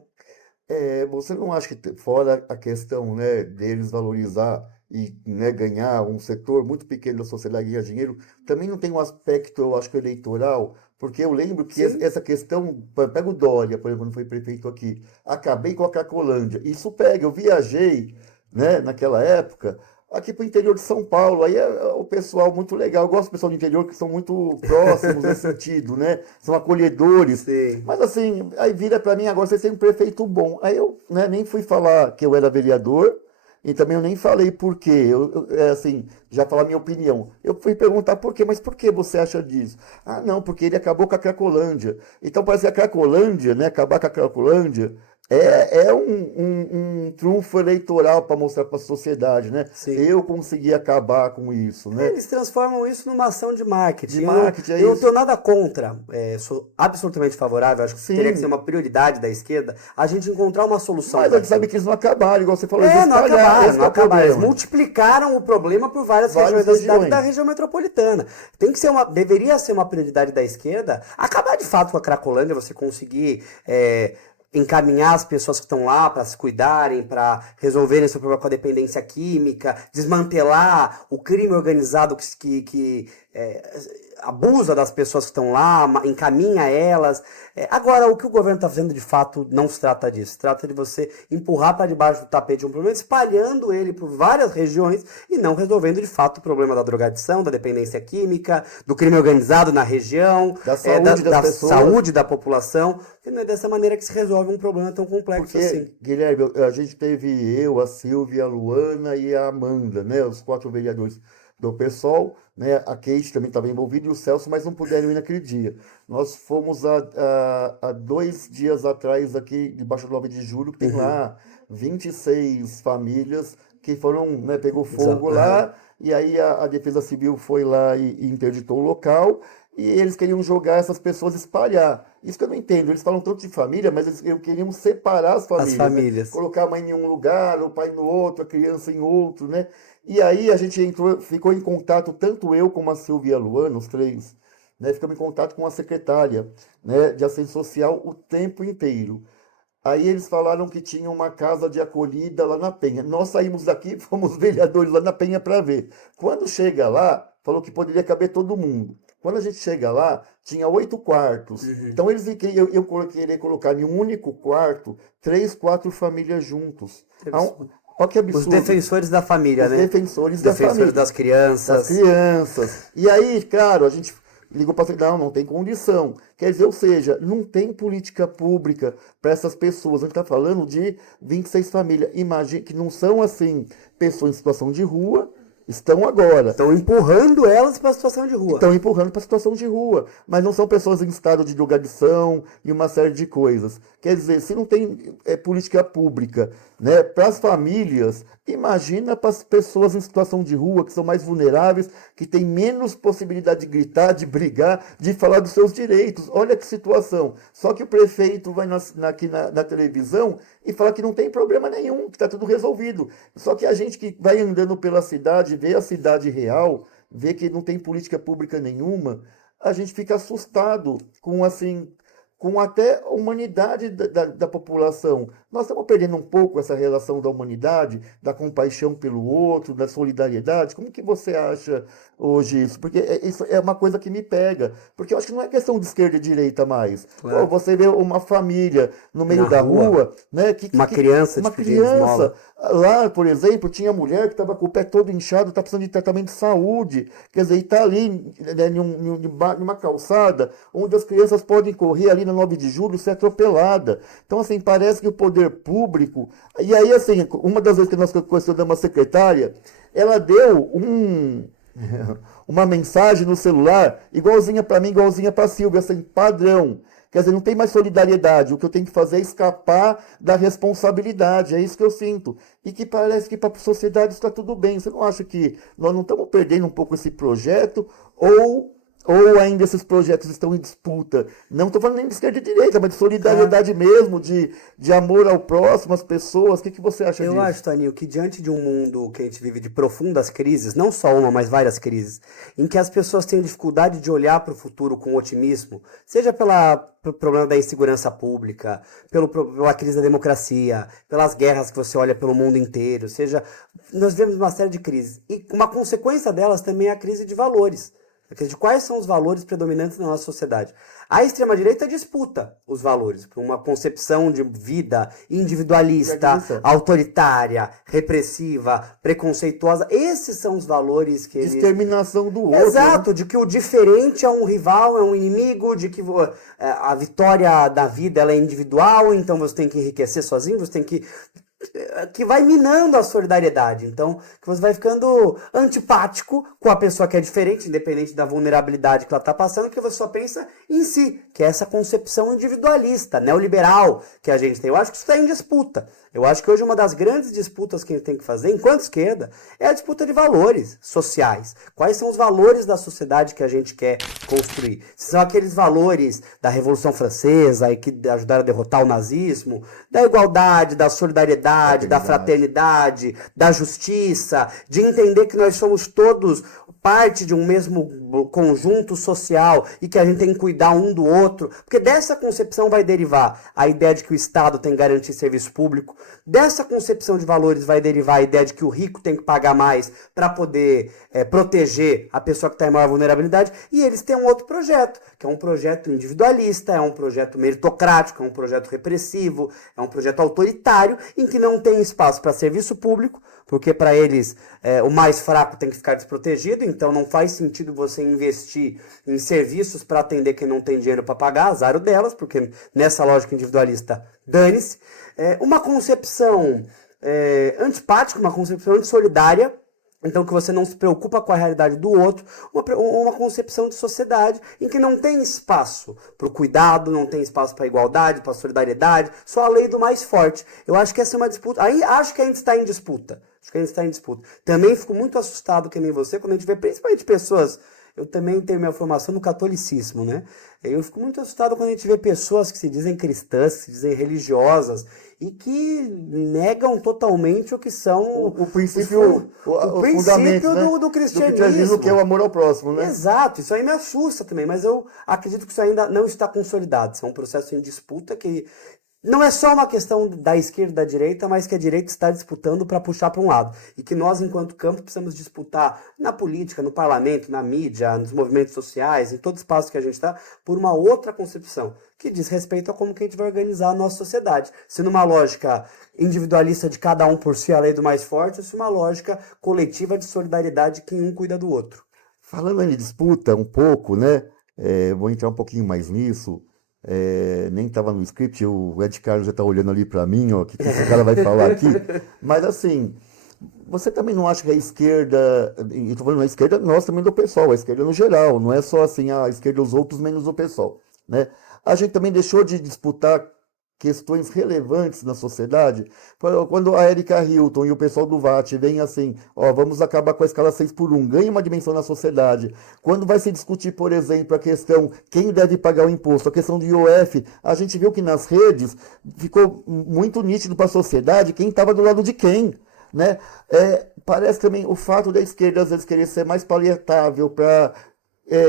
Você não acha que, fora a questão, né, deles valorizar e, né, ganhar um setor muito pequeno da sociedade ganhar dinheiro, também não tem um aspecto, eu acho que eleitoral, porque eu lembro que Sim. essa questão, pega o Dória, por exemplo, quando foi prefeito aqui, acabei com a Cracolândia, isso pega, eu viajei, né, naquela época, aqui para o interior de São Paulo, aí é o pessoal muito legal, eu gosto do pessoal do interior que são muito próximos nesse sentido, né, são acolhedores, Sim. mas assim, aí vira para mim, agora vocês têm um prefeito bom. Aí eu, né, nem fui falar que eu era vereador, e também eu nem falei por quê. Assim, já falar minha opinião. Eu fui perguntar por quê, mas por que você acha disso? Ah, não, porque ele acabou com a Cracolândia. Então parece que a Cracolândia, né, acabar com a Cracolândia, é um trunfo eleitoral para mostrar para a sociedade, né? Sim. Eu consegui acabar com isso, né? Eles transformam isso numa ação de marketing. De marketing, eu não isso. tenho nada contra, sou absolutamente favorável, acho que Sim. teria que ser uma prioridade da esquerda, a gente encontrar uma solução. Mas a gente sabe que eles não acabaram, igual você falou, eles Não espalharam, acabaram, esse não é o acabaram. Eles problema. multiplicaram o problema por várias Várias regiões da cidade e regiões. da região metropolitana. Deveria ser uma prioridade da esquerda acabar de fato com a Cracolândia, você conseguir encaminhar as pessoas que estão lá para se cuidarem, para resolverem seu problema com a dependência química, desmantelar o crime organizado que abusa das pessoas que estão lá, encaminha elas. Agora, o que o governo está fazendo de fato não se trata disso. Se trata de você empurrar para debaixo do tapete um problema, espalhando ele por várias regiões e não resolvendo de fato o problema da drogadição, da dependência química, do crime organizado na região, Da saúde das da pessoas. saúde da população. E não é dessa maneira que se resolve um problema tão complexo Porque, assim. Guilherme, a gente teve eu, a Silvia, a Luana e a Amanda, né? Os 4 vereadores do PSOL, né? A Kate também estava envolvida e o Celso, mas não puderam ir naquele dia. Nós fomos há 2 dias atrás aqui, debaixo do 9 de julho, que tem lá 26 famílias que foram, né? Pegou fogo lá, e aí a Defesa Civil foi lá e interditou o local. E eles queriam jogar essas pessoas, espalhar. Isso que eu não entendo. Eles falam tanto de família, mas eles queriam separar as famílias. As famílias. Né? Colocar a mãe em um lugar, o pai no outro, a criança em outro, né? E aí a gente ficou em contato, tanto eu como a Silvia e a Luana, os 3, né? Ficamos em contato com a secretária, né, de assistência social o tempo inteiro. Aí eles falaram que tinha uma casa de acolhida lá na Penha. Nós saímos daqui, fomos vereadores lá na Penha para ver. Quando chega lá, falou que poderia caber todo mundo. Quando a gente chega lá, tinha 8 quartos. Então eu queria colocar em um único quarto 3, 4 famílias juntos. Olha que absurdo. Os defensores da família, Os né? defensores da família. Defensores das crianças. Das crianças. E aí, claro, a gente ligou para a não tem condição. Quer dizer, ou seja, não tem política pública para essas pessoas. A gente está falando de 26 famílias. Imagine que não são, assim, pessoas em situação de rua, Estão agora. Estão empurrando elas para a situação de rua. Estão empurrando para a situação de rua. Mas não são pessoas em estado de drogadição e uma série de coisas. Quer dizer, se não tem política pública, né, para as famílias, imagina para as pessoas em situação de rua, que são mais vulneráveis, que têm menos possibilidade de gritar, de brigar, de falar dos seus direitos. Olha que situação. Só que o prefeito vai aqui na televisão e fala que não tem problema nenhum, que está tudo resolvido. Só que a gente que vai andando pela cidade, vê a cidade real, vê que não tem política pública nenhuma, a gente fica assustado com assim, com até a humanidade da população. Nós estamos perdendo um pouco essa relação da humanidade, da compaixão pelo outro, da solidariedade. Como que você acha hoje isso? Porque isso é uma coisa que me pega. Porque eu acho que não é questão de esquerda e direita mais. Claro. Pô, você vê uma família no meio Na da rua, rua, né? uma criança uma pedindo esmola. Lá, por exemplo, tinha mulher que estava com o pé todo inchado, está precisando de tratamento de saúde. Quer dizer, e está ali, né, numa calçada, onde as crianças podem correr ali na 9 de julho e ser atropelada. Então, assim, parece que o poder público... E aí, assim, uma das vezes que nós questionamos a secretária, ela deu uma mensagem no celular, igualzinha para mim, igualzinha para a Silvia, assim, padrão. Quer dizer, não tem mais solidariedade. O que eu tenho que fazer é escapar da responsabilidade. É isso que eu sinto. E que parece que para a sociedade está tudo bem. Você não acha que nós não estamos perdendo um pouco esse projeto? Ou ainda esses projetos estão em disputa? Não estou falando nem de esquerda e direita, mas de solidariedade mesmo, de amor ao próximo, às pessoas. O que você acha disso? Eu acho, Toninho, que diante de um mundo que a gente vive de profundas crises, não só uma, mas várias crises, em que as pessoas têm dificuldade de olhar para o futuro com otimismo, seja pelo problema da insegurança pública, pela crise da democracia, pelas guerras que você olha pelo mundo inteiro, nós vemos uma série de crises. E uma consequência delas também é a crise de valores. De quais são os valores predominantes na nossa sociedade. A extrema-direita disputa os valores por uma concepção de vida individualista, autoritária, repressiva, preconceituosa. Esses são os valores que eles... Exterminação do outro. Exato, né? de que o diferente é um rival, é um inimigo, de que a vitória da vida ela é individual, então você tem que enriquecer sozinho, você tem que vai minando a solidariedade. Então, que você vai ficando antipático com a pessoa que é diferente, independente da vulnerabilidade que ela está passando, que você só pensa em si, que é essa concepção individualista, neoliberal que a gente tem. Eu acho que isso está em disputa. Eu acho que hoje uma das grandes disputas que a gente tem que fazer, enquanto esquerda, é a disputa de valores sociais. Quais são os valores da sociedade que a gente quer construir? Se são aqueles valores da Revolução Francesa e que ajudaram a derrotar o nazismo, da igualdade, da solidariedade, da fraternidade, da justiça, de entender que nós somos todos parte de um mesmo conjunto social e que a gente tem que cuidar um do outro, porque dessa concepção vai derivar a ideia de que o Estado tem que garantir serviço público, dessa concepção de valores vai derivar a ideia de que o rico tem que pagar mais para poder proteger a pessoa que está em maior vulnerabilidade, e eles têm um outro projeto, que é um projeto individualista, é um projeto meritocrático, é um projeto repressivo, é um projeto autoritário, em que não tem espaço para serviço público, porque para eles o mais fraco tem que ficar desprotegido, então não faz sentido você investir em serviços para atender quem não tem dinheiro para pagar, azar o delas, porque nessa lógica individualista, dane-se. Uma concepção antipática, uma concepção antissolidária, então que você não se preocupa com a realidade do outro, uma concepção de sociedade em que não tem espaço para o cuidado, não tem espaço para a igualdade, para a solidariedade, só a lei do mais forte. Eu acho que essa é uma disputa, aí acho que a gente está em disputa. Também fico muito assustado, que nem você, quando a gente vê principalmente pessoas... Eu também tenho minha formação no catolicismo, né? Eu fico muito assustado quando a gente vê pessoas que se dizem cristãs, que se dizem religiosas e que negam totalmente o que são o princípio, o princípio né? do cristianismo. cristianismo, que é o amor ao próximo, né? Exato, isso aí me assusta também, mas eu acredito que isso ainda não está consolidado. Isso é um processo em disputa que não é só uma questão da esquerda e da direita, mas que a direita está disputando para puxar para um lado. E que nós, enquanto campo, precisamos disputar na política, no parlamento, na mídia, nos movimentos sociais, em todo espaço que a gente está, por uma outra concepção, que diz respeito a como que a gente vai organizar a nossa sociedade. Se numa lógica individualista de cada um por si, a lei do mais forte, ou se uma lógica coletiva de solidariedade que um cuida do outro. Falando em disputa um pouco, né? Vou entrar um pouquinho mais nisso. Nem estava no script, o Ed Carlos já está olhando ali para mim, ó, o que esse cara vai falar aqui. Mas assim, você também não acha que a esquerda, e estou falando a esquerda, nós também do pessoal, a esquerda no geral, não é só assim a esquerda os outros menos o pessoal, né? A gente também deixou de disputar questões relevantes na sociedade. Quando a Erika Hilton e o pessoal do VAT vem assim, ó, vamos acabar com a escala 6x1, ganha uma dimensão na sociedade. Quando vai se discutir, por exemplo, a questão quem deve pagar o imposto, a questão do IOF, a gente viu que nas redes ficou muito nítido para a sociedade quem estava do lado de quem. Né? Parece também o fato da esquerda às vezes querer ser mais palatável para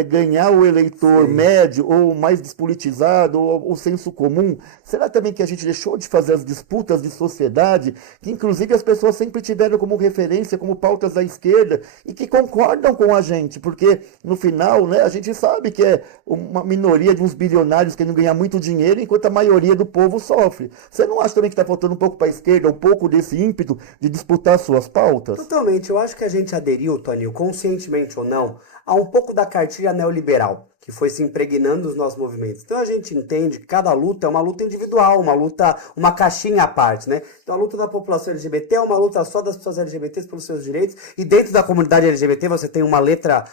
ganhar o eleitor médio ou mais despolitizado ou o senso comum. Será também que a gente deixou de fazer as disputas de sociedade, que inclusive as pessoas sempre tiveram como referência, como pautas da esquerda, e que concordam com a gente, porque no final, né, a gente sabe que é uma minoria de uns bilionários que não ganham muito dinheiro, enquanto a maioria do povo sofre. Você não acha também que está faltando um pouco para a esquerda, um pouco desse ímpeto de disputar suas pautas? Totalmente. Eu acho que a gente aderiu, Toninho, conscientemente ou não, a um pouco da cartilha neoliberal, que foi se impregnando nos nossos movimentos. Então a gente entende que cada luta é uma luta individual, uma luta, uma caixinha à parte, né? Então a luta da população LGBT é uma luta só das pessoas LGBTs pelos seus direitos, e dentro da comunidade LGBT você tem uma letra,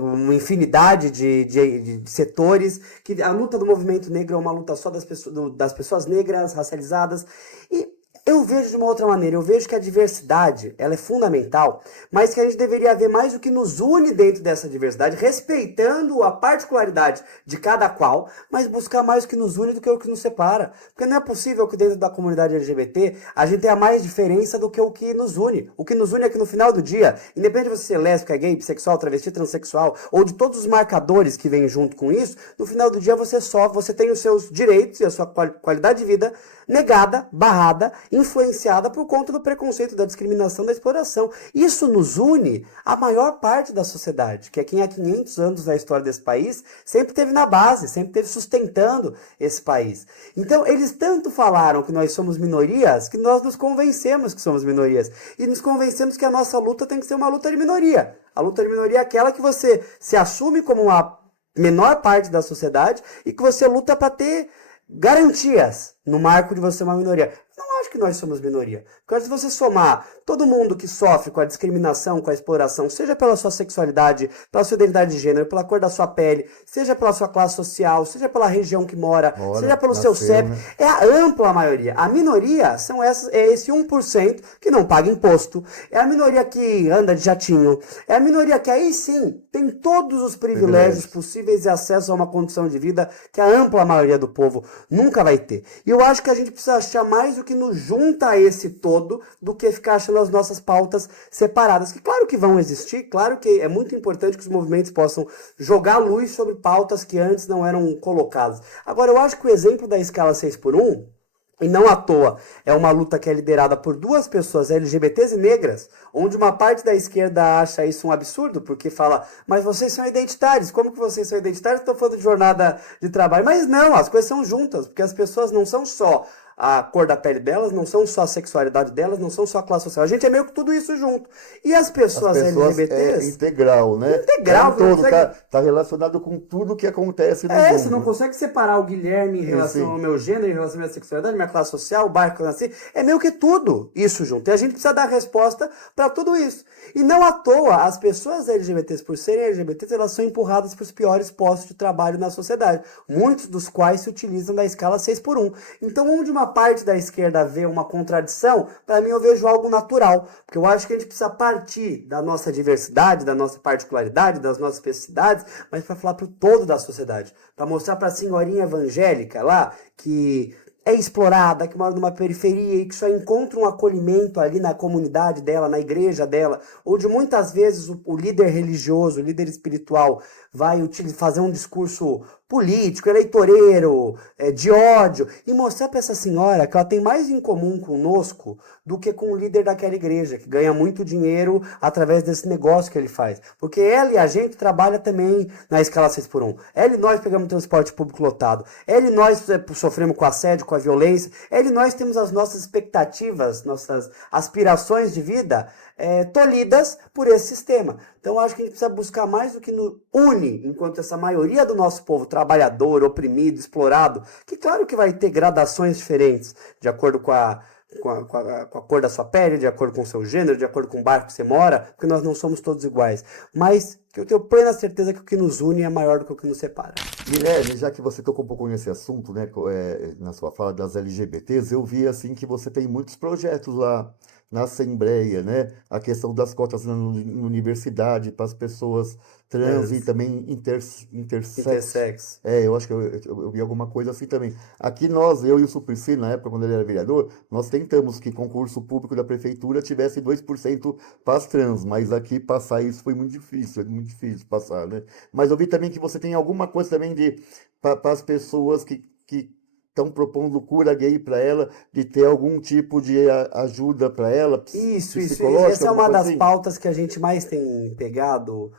uma infinidade de setores, que a luta do movimento negro é uma luta só das pessoas negras, racializadas, e eu vejo de uma outra maneira, eu vejo que a diversidade, ela é fundamental, mas que a gente deveria ver mais o que nos une dentro dessa diversidade, respeitando a particularidade de cada qual, mas buscar mais o que nos une do que o que nos separa. Porque não é possível que dentro da comunidade LGBT a gente tenha mais diferença do que o que nos une. O que nos une é que no final do dia, independente de você ser lésbica, gay, bissexual, travesti, transexual, ou de todos os marcadores que vêm junto com isso, no final do dia você tem os seus direitos e a sua qualidade de vida negada, barrada, influenciada por conta do preconceito, da discriminação, da exploração. Isso nos une à maior parte da sociedade, que é quem há 500 anos na história desse país sempre teve na base, sempre teve sustentando esse país. Então, eles tanto falaram que nós somos minorias, que nós nos convencemos que somos minorias. E nos convencemos que a nossa luta tem que ser uma luta de minoria. A luta de minoria é aquela que você se assume como uma menor parte da sociedade e que você luta para ter garantias no marco de você ser uma minoria. Não acho que nós somos minoria. Porque se você somar todo mundo que sofre com a discriminação, com a exploração, seja pela sua sexualidade, pela sua identidade de gênero, pela cor da sua pele, seja pela sua classe social, seja pela região que mora, seja pelo seu CEP, né? É a ampla maioria. A minoria é esse 1% que não paga imposto, é a minoria que anda de jatinho, é a minoria que aí sim tem todos os privilégios possíveis e acesso a uma condição de vida que a ampla maioria do povo nunca vai ter. E eu acho que a gente precisa achar mais o que nos junta a esse todo do que ficar achando as nossas pautas separadas, que claro que vão existir, claro que é muito importante que os movimentos possam jogar luz sobre pautas que antes não eram colocadas. Agora, eu acho que o exemplo da escala 6x1, e não à toa, é uma luta que é liderada por duas pessoas LGBTs e negras, onde uma parte da esquerda acha isso um absurdo, porque fala, mas vocês são identitários, como que vocês são identitários? Estou falando de jornada de trabalho. Mas não, as coisas são juntas, porque as pessoas não são só a cor da pele delas, não são só a sexualidade delas, não são só a classe social. A gente é meio que tudo isso junto. E as pessoas LGBTs... É integral, né? Integral. Todo, tá relacionado com tudo que acontece no mundo. Você não consegue separar o Guilherme em relação ao meu gênero, em relação à minha sexualidade, minha classe social, o bairro que eu nasci. É meio que tudo isso junto. E a gente precisa dar resposta para tudo isso. E não à toa, as pessoas LGBTs, por serem LGBTs, elas são empurradas para os piores postos de trabalho na sociedade. Muitos dos quais se utilizam da escala 6x1. Então, onde uma parte da esquerda vê uma contradição, para mim eu vejo algo natural, porque eu acho que a gente precisa partir da nossa diversidade, da nossa particularidade, das nossas especificidades, mas para falar para o todo da sociedade, para mostrar para a senhorinha evangélica lá que é explorada, que mora numa periferia e que só encontra um acolhimento ali na comunidade dela, na igreja dela, onde muitas vezes o líder religioso, o líder espiritual vai fazer um discurso político, eleitoreiro, de ódio, e mostrar para essa senhora que ela tem mais em comum conosco do que com o líder daquela igreja, que ganha muito dinheiro através desse negócio que ele faz. Porque ela e a gente trabalha também na escala 6x1. Ela e nós pegamos transporte público lotado. Ela e nós sofremos com assédio, com a violência. Ela e nós temos as nossas expectativas, nossas aspirações de vida tolhidas por esse sistema. Então acho que a gente precisa buscar mais do que nos une, enquanto essa maioria do nosso povo trabalhador, oprimido, explorado, que claro que vai ter gradações diferentes, de acordo com a com a cor da sua pele, de acordo com o seu gênero, de acordo com o bairro que você mora, porque nós não somos todos iguais. Mas que eu tenho plena certeza que o que nos une é maior do que o que nos separa. Guilherme, já que você tocou um pouco nesse assunto, né, na sua fala das LGBTs, eu vi assim que você tem muitos projetos lá na Assembleia, né? A questão das cotas na universidade para as pessoas trans e também intersexo. Intersex. Eu acho que eu vi alguma coisa assim também. Aqui nós, eu e o Suplicy, na época, quando ele era vereador, nós tentamos que concurso público da prefeitura tivesse 2% para as trans, mas aqui passar isso foi muito difícil, é muito difícil passar, né? Mas eu vi também que você tem alguma coisa também para as pessoas que estão propondo cura gay para ela, de ter algum tipo de ajuda para ela, Isso. psicológica, Essa é alguma uma coisa das assim? pautas que a gente mais tem pegado,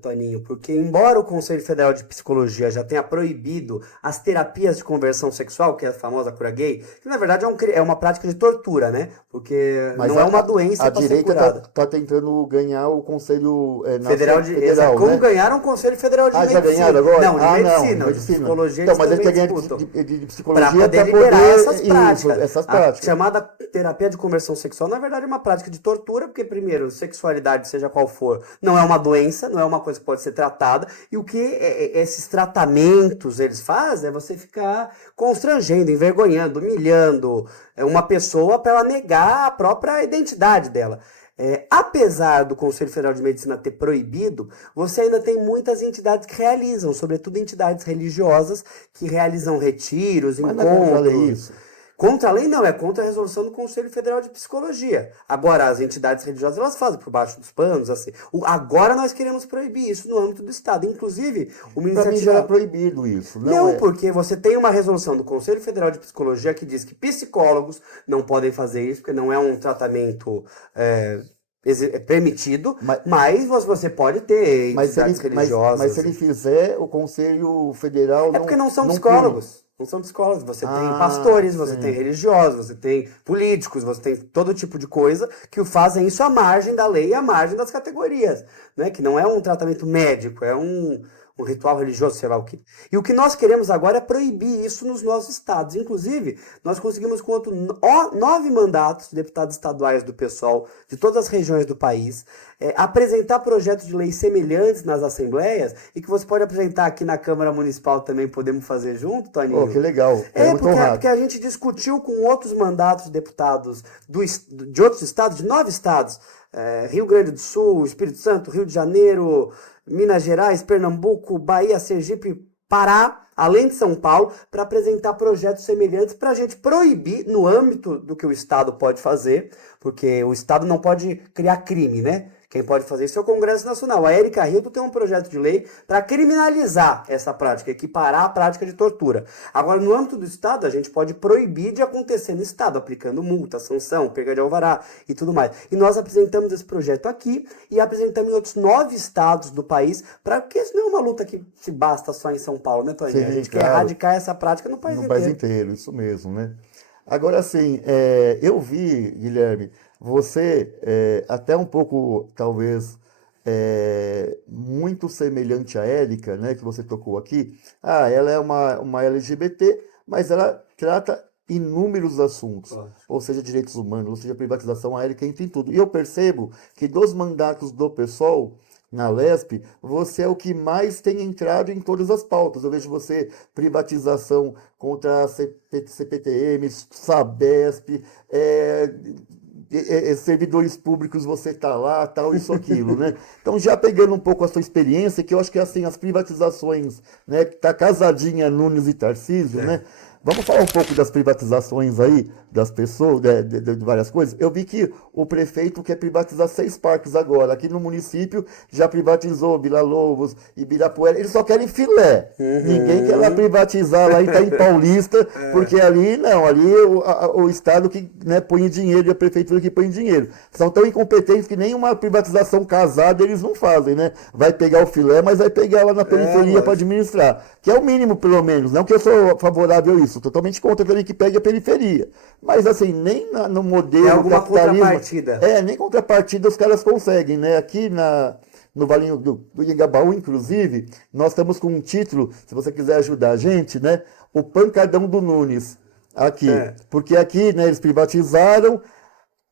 Toninho, porque embora o Conselho Federal de Psicologia já tenha proibido as terapias de conversão sexual, que é a famosa cura gay, que na verdade é uma prática de tortura, né? Porque Mas não é uma doença a para ser direita curada. tá tentando ganhar o Conselho Exato, como né? ganharam o Conselho Federal de Ah, já Medicina. ganharam agora? Não, de medicina, de medicina. psicologia Então, eles mas eles também querem ganhar disputam. de Para psicologia poder para liberar poder essas práticas. essas A práticas. chamada terapia de conversão sexual, na verdade, é uma prática de tortura, porque, primeiro, sexualidade, seja qual for, não é uma doença, não é uma coisa que pode ser tratada, e o que esses tratamentos eles fazem é você ficar constrangendo, envergonhando, humilhando uma pessoa para ela negar a própria identidade dela. Apesar do Conselho Federal de Medicina ter proibido, você ainda tem muitas entidades que realizam, sobretudo entidades religiosas que realizam retiros, Mas não é contra a lei encontros. isso. Contra a lei não, é contra a resolução do Conselho Federal de Psicologia. Agora, as entidades religiosas, elas fazem por baixo dos panos, assim. Agora nós queremos proibir isso no âmbito do Estado. Inclusive, uma Para mim já iniciativa... era proibido isso, não Não, é? porque você tem uma resolução do Conselho Federal de Psicologia que diz que psicólogos não podem fazer isso, porque não é um tratamento permitido, mas você pode ter Mas se ele, entidades religiosas. mas se ele fizer, o Conselho Federal É porque não são não psicólogos. Não são psicólogos. Você tem pastores, você tem religiosos, você tem políticos, você tem todo tipo de coisa que fazem isso à margem da lei e à margem das categorias. Né? Que não é um tratamento médico, é um ritual religioso, sei lá o que. E o que nós queremos agora é proibir isso nos nossos estados. Inclusive, nós conseguimos com 9 mandatos de deputados estaduais do PSOL, de todas as regiões do país, apresentar projetos de lei semelhantes nas assembleias e que você pode apresentar aqui na Câmara Municipal também, podemos fazer junto, Toninho? Oh, que legal. Porque a gente discutiu com outros mandatos de deputados de outros estados, de 9 estados, Rio Grande do Sul, Espírito Santo, Rio de Janeiro, Minas Gerais, Pernambuco, Bahia, Sergipe, Pará, além de São Paulo, para apresentar projetos semelhantes para a gente proibir no âmbito do que o Estado pode fazer, porque o Estado não pode criar crime, né? Quem pode fazer isso é o Congresso Nacional. A Érica Hilton tem um projeto de lei para criminalizar essa prática, equiparar a prática de tortura. Agora, no âmbito do Estado, a gente pode proibir de acontecer no Estado, aplicando multa, sanção, perda de alvará e tudo mais. E nós apresentamos esse projeto aqui e apresentamos em outros 9 estados do país, porque isso não é uma luta que se basta só em São Paulo, né, Toninho? A gente quer erradicar essa prática no país inteiro. No país inteiro, isso mesmo, né? Agora, assim, eu vi, Guilherme, você até um pouco, talvez, muito semelhante à Érica, né, que você tocou aqui. Ela é uma LGBT, mas ela trata inúmeros assuntos, ou seja, direitos humanos, ou seja, privatização, a Érica entra em tudo. E eu percebo que dos mandatos do PSOL, na Lesp, você é o que mais tem entrado em todas as pautas. Eu vejo você, privatização contra a CPTM, Sabesp, servidores públicos, você está lá, tal, isso, aquilo, né? Então, já pegando um pouco a sua experiência, que eu acho que assim, as privatizações, né, que tá casadinha Nunes e Tarcísio, né? Vamos falar um pouco das privatizações aí, das pessoas, de várias coisas. Eu vi que o prefeito quer privatizar 6 parques agora. Aqui no município já privatizou Vila Lobos, Ibirapuera. Eles só querem filé. Ninguém quer lá privatizar lá em Itaim Paulista, porque ali não, ali o Estado que, né, põe dinheiro e a prefeitura que põe dinheiro. São tão incompetentes que nenhuma privatização casada eles não fazem, né? Vai pegar o filé, mas vai pegar lá na periferia para administrar. Que é o mínimo, pelo menos. Não que eu sou favorável a isso. Totalmente contra também que pegue a periferia. Mas assim, nem no modelo alguma capitalismo, contrapartida. nem contrapartida os caras conseguem, né? Aqui no Valinho do Inhambaú, inclusive, nós estamos com um título, se você quiser ajudar a gente, né? O Pancadão do Nunes. Aqui. Porque aqui, né, eles privatizaram.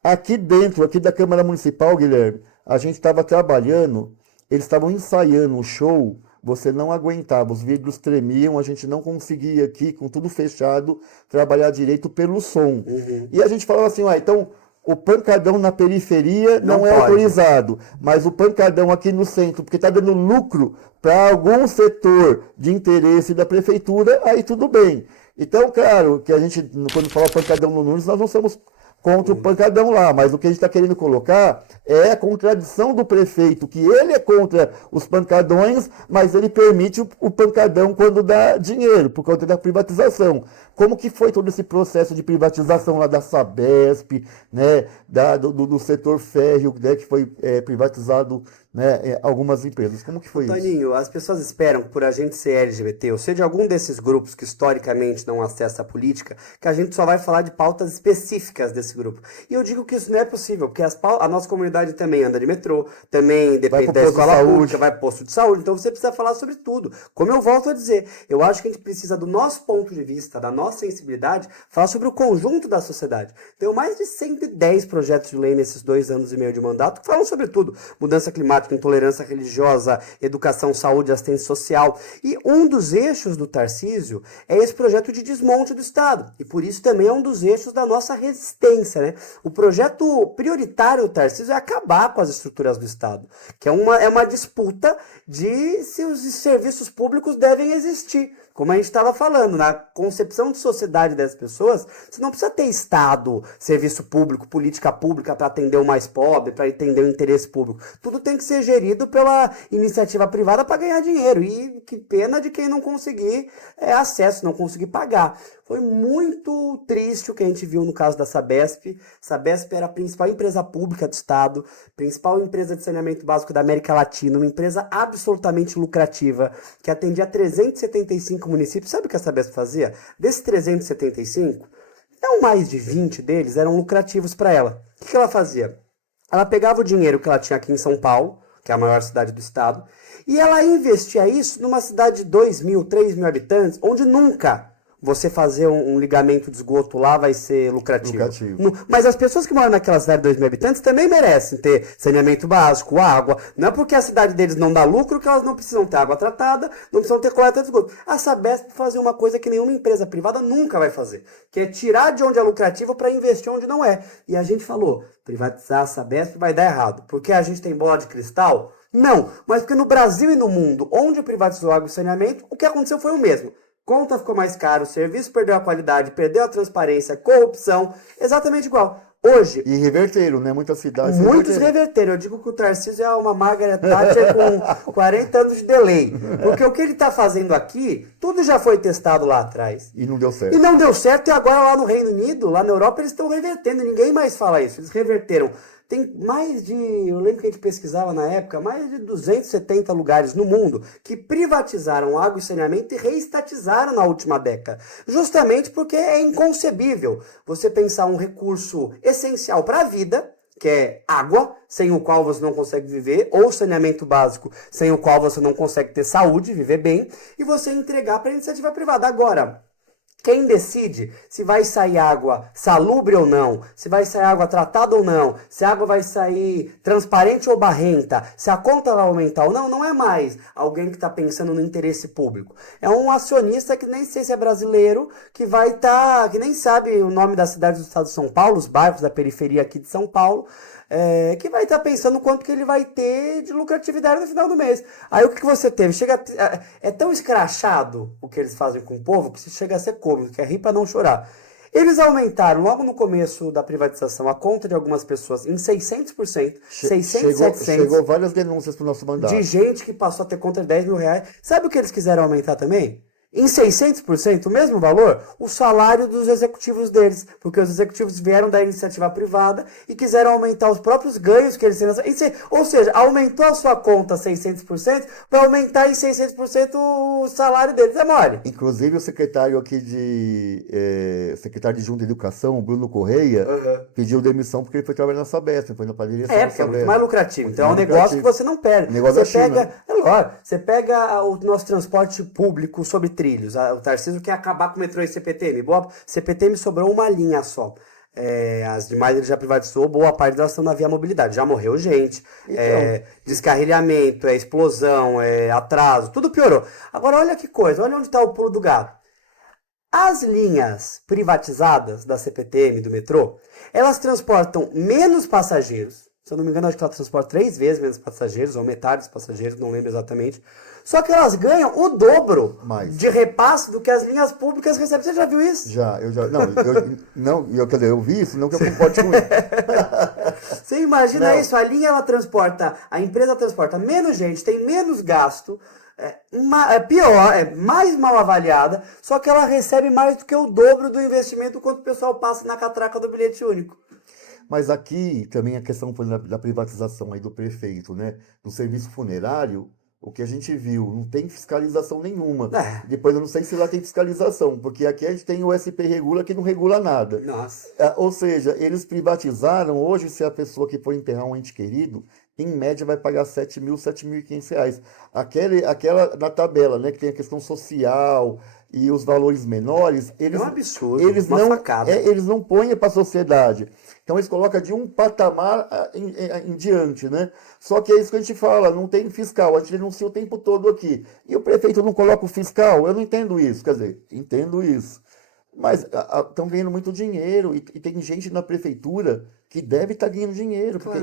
Aqui dentro, aqui da Câmara Municipal, Guilherme, a gente estava trabalhando, eles estavam ensaiando o show, você não aguentava, os vidros tremiam, a gente não conseguia aqui, com tudo fechado, trabalhar direito pelo som. E a gente falava assim, então o pancadão na periferia não é autorizado, mas o pancadão aqui no centro, porque está dando lucro para algum setor de interesse da prefeitura, aí tudo bem. Então, claro, que a gente, quando fala pancadão no Nunes, nós não somos contra o pancadão lá, mas o que a gente está querendo colocar é a contradição do prefeito, que ele é contra os pancadões, mas ele permite o pancadão quando dá dinheiro, por conta da privatização. Como que foi todo esse processo de privatização lá da Sabesp, né, do setor férreo, né, que foi privatizado, né, algumas empresas? Como que foi isso? Toninho, as pessoas esperam que por a gente ser LGBT, ou seja, de algum desses grupos que historicamente não acessa a política, que a gente só vai falar de pautas específicas desse grupo. E eu digo que isso não é possível, porque a nossa comunidade também anda de metrô, também depende da escola pública, vai pro posto de saúde, então você precisa falar sobre tudo. Como eu volto a dizer, eu acho que a gente precisa, do nosso ponto de vista, da nossa sensibilidade, falar sobre o conjunto da sociedade. Tenho mais de 110 projetos de lei nesses 2 anos e meio de mandato que falam sobre tudo. Mudança climática, intolerância religiosa, educação, saúde, assistência social. E um dos eixos do Tarcísio é esse projeto de desmonte do Estado. E por isso também é um dos eixos da nossa resistência, né? O projeto prioritário do Tarcísio é acabar com as estruturas do Estado, que é uma disputa de se os serviços públicos devem existir. Como a gente estava falando, na concepção de sociedade das pessoas, você não precisa ter Estado, serviço público, política pública para atender o mais pobre, para entender o interesse público. Tudo tem que ser gerido pela iniciativa privada para ganhar dinheiro. E que pena de quem não conseguir acesso, não conseguir pagar. Foi muito triste o que a gente viu no caso da Sabesp. Sabesp era a principal empresa pública do Estado, principal empresa de saneamento básico da América Latina, uma empresa absolutamente lucrativa, que atendia 375 municípios. Sabe o que a Sabesp fazia? Desses 375, não mais de 20 deles eram lucrativos para ela. O que ela fazia? Ela pegava o dinheiro que ela tinha aqui em São Paulo, que é a maior cidade do estado, e ela investia isso numa cidade de 2.000, 3.000 habitantes, onde nunca você fazer um ligamento de esgoto lá vai ser lucrativo. Mas as pessoas que moram naquela cidade de 2.000 habitantes também merecem ter saneamento básico, água. Não é porque a cidade deles não dá lucro que elas não precisam ter água tratada, não precisam ter coleta de esgoto. A Sabesp fazia uma coisa que nenhuma empresa privada nunca vai fazer, que é tirar de onde é lucrativo para investir onde não é. E a gente falou, privatizar a Sabesp vai dar errado. Porque a gente tem bola de cristal? Não, mas porque no Brasil e no mundo, onde privatizou água e saneamento, o que aconteceu foi o mesmo. Conta ficou mais caro, o serviço perdeu a qualidade, perdeu a transparência, corrupção, exatamente igual. Hoje... E reverteram, né? Muitas cidades Muitos reverteram. Eu digo que o Tarcísio é uma Margaret Thatcher com 40 anos de delay. Porque o que ele está fazendo aqui, tudo já foi testado lá atrás. E não deu certo. E não deu certo, e agora lá no Reino Unido, lá na Europa, eles estão revertendo. Ninguém mais fala isso. Eles reverteram. Tem mais de, eu lembro que a gente pesquisava na época, mais de 270 lugares no mundo que privatizaram água e saneamento e reestatizaram na última década. Justamente porque é inconcebível você pensar um recurso essencial para a vida, que é água, sem o qual você não consegue viver, ou saneamento básico, sem o qual você não consegue ter saúde, viver bem, e você entregar para a iniciativa privada. Agora, quem decide se vai sair água salubre ou não, se vai sair água tratada ou não, se a água vai sair transparente ou barrenta, se a conta vai aumentar ou não, não é mais alguém que está pensando no interesse público. É um acionista que nem sei se é brasileiro, que vai estar, que nem sabe o nome das cidades do estado de São Paulo, os bairros da periferia aqui de São Paulo, que vai estar pensando quanto que ele vai ter de lucratividade no final do mês. Aí o que você teve? É tão escrachado o que eles fazem com o povo que chega a ser cômico, que é rir para não chorar. Eles aumentaram logo no começo da privatização a conta de algumas pessoas em 600%, 600, 700%. Chegou várias denúncias para o nosso mandato. De gente que passou a ter conta de 10 mil reais. Sabe o que eles quiseram aumentar também? Em 600%, o mesmo valor, o salário dos executivos deles, porque os executivos vieram da iniciativa privada e quiseram aumentar os próprios ganhos que eles têm. Ou seja, aumentou a sua conta 600%, vai aumentar em 600% o salário deles. É mole. Inclusive o secretário aqui secretário de Junta de Educação, o Bruno Correia, pediu demissão porque ele foi trabalhar na Sabesp, foi na padaria. Porque é muito mais lucrativo. Então é um negócio que você não perde. Você pega... É pior. Você pega o nosso transporte público sobre trilhos. O Tarcísio quer acabar com o metrô e CPTM. Boa, CPTM sobrou uma linha só. As demais ele já privatizou, boa parte delas estão na Via Mobilidade. Já morreu gente, Então. descarrilhamento, explosão, atraso, tudo piorou. Agora olha que coisa, olha onde está o pulo do gato. As linhas privatizadas da CPTM, do metrô, elas transportam menos passageiros. Se eu não me engano, acho que ela transporta 3 vezes menos passageiros, ou metade dos passageiros, não lembro exatamente. Só que elas ganham o dobro de repasse do que as linhas públicas recebem. Você já viu isso? Eu já. Quer dizer, eu vi isso, não que eu concorde com isso. Você imagina isso? A linha, a empresa transporta menos gente, tem menos gasto, pior, é mais mal avaliada, só que ela recebe mais do que o dobro do investimento quanto o pessoal passa na catraca do bilhete único. Mas aqui também a questão foi da privatização aí do prefeito, né? Do serviço funerário, o que a gente viu, não tem fiscalização nenhuma. Depois eu não sei se lá tem fiscalização, porque aqui a gente tem o SP Regula que não regula nada. Nossa. Ou seja, eles privatizaram, hoje se a pessoa que for enterrar um ente querido, em média vai pagar R$7.000, R$7.500. Aquela na tabela, né, que tem a questão social e os valores menores, eles, é um absurdo, facada. Eles não põem para a sociedade. Então eles colocam de um patamar em diante, né? Só que é isso que a gente fala, não tem fiscal, a gente denuncia o tempo todo aqui. E o prefeito não coloca o fiscal? Eu não entendo isso, quer dizer, entendo isso. Mas estão ganhando muito dinheiro e tem gente na prefeitura que deve estar ganhando dinheiro, porque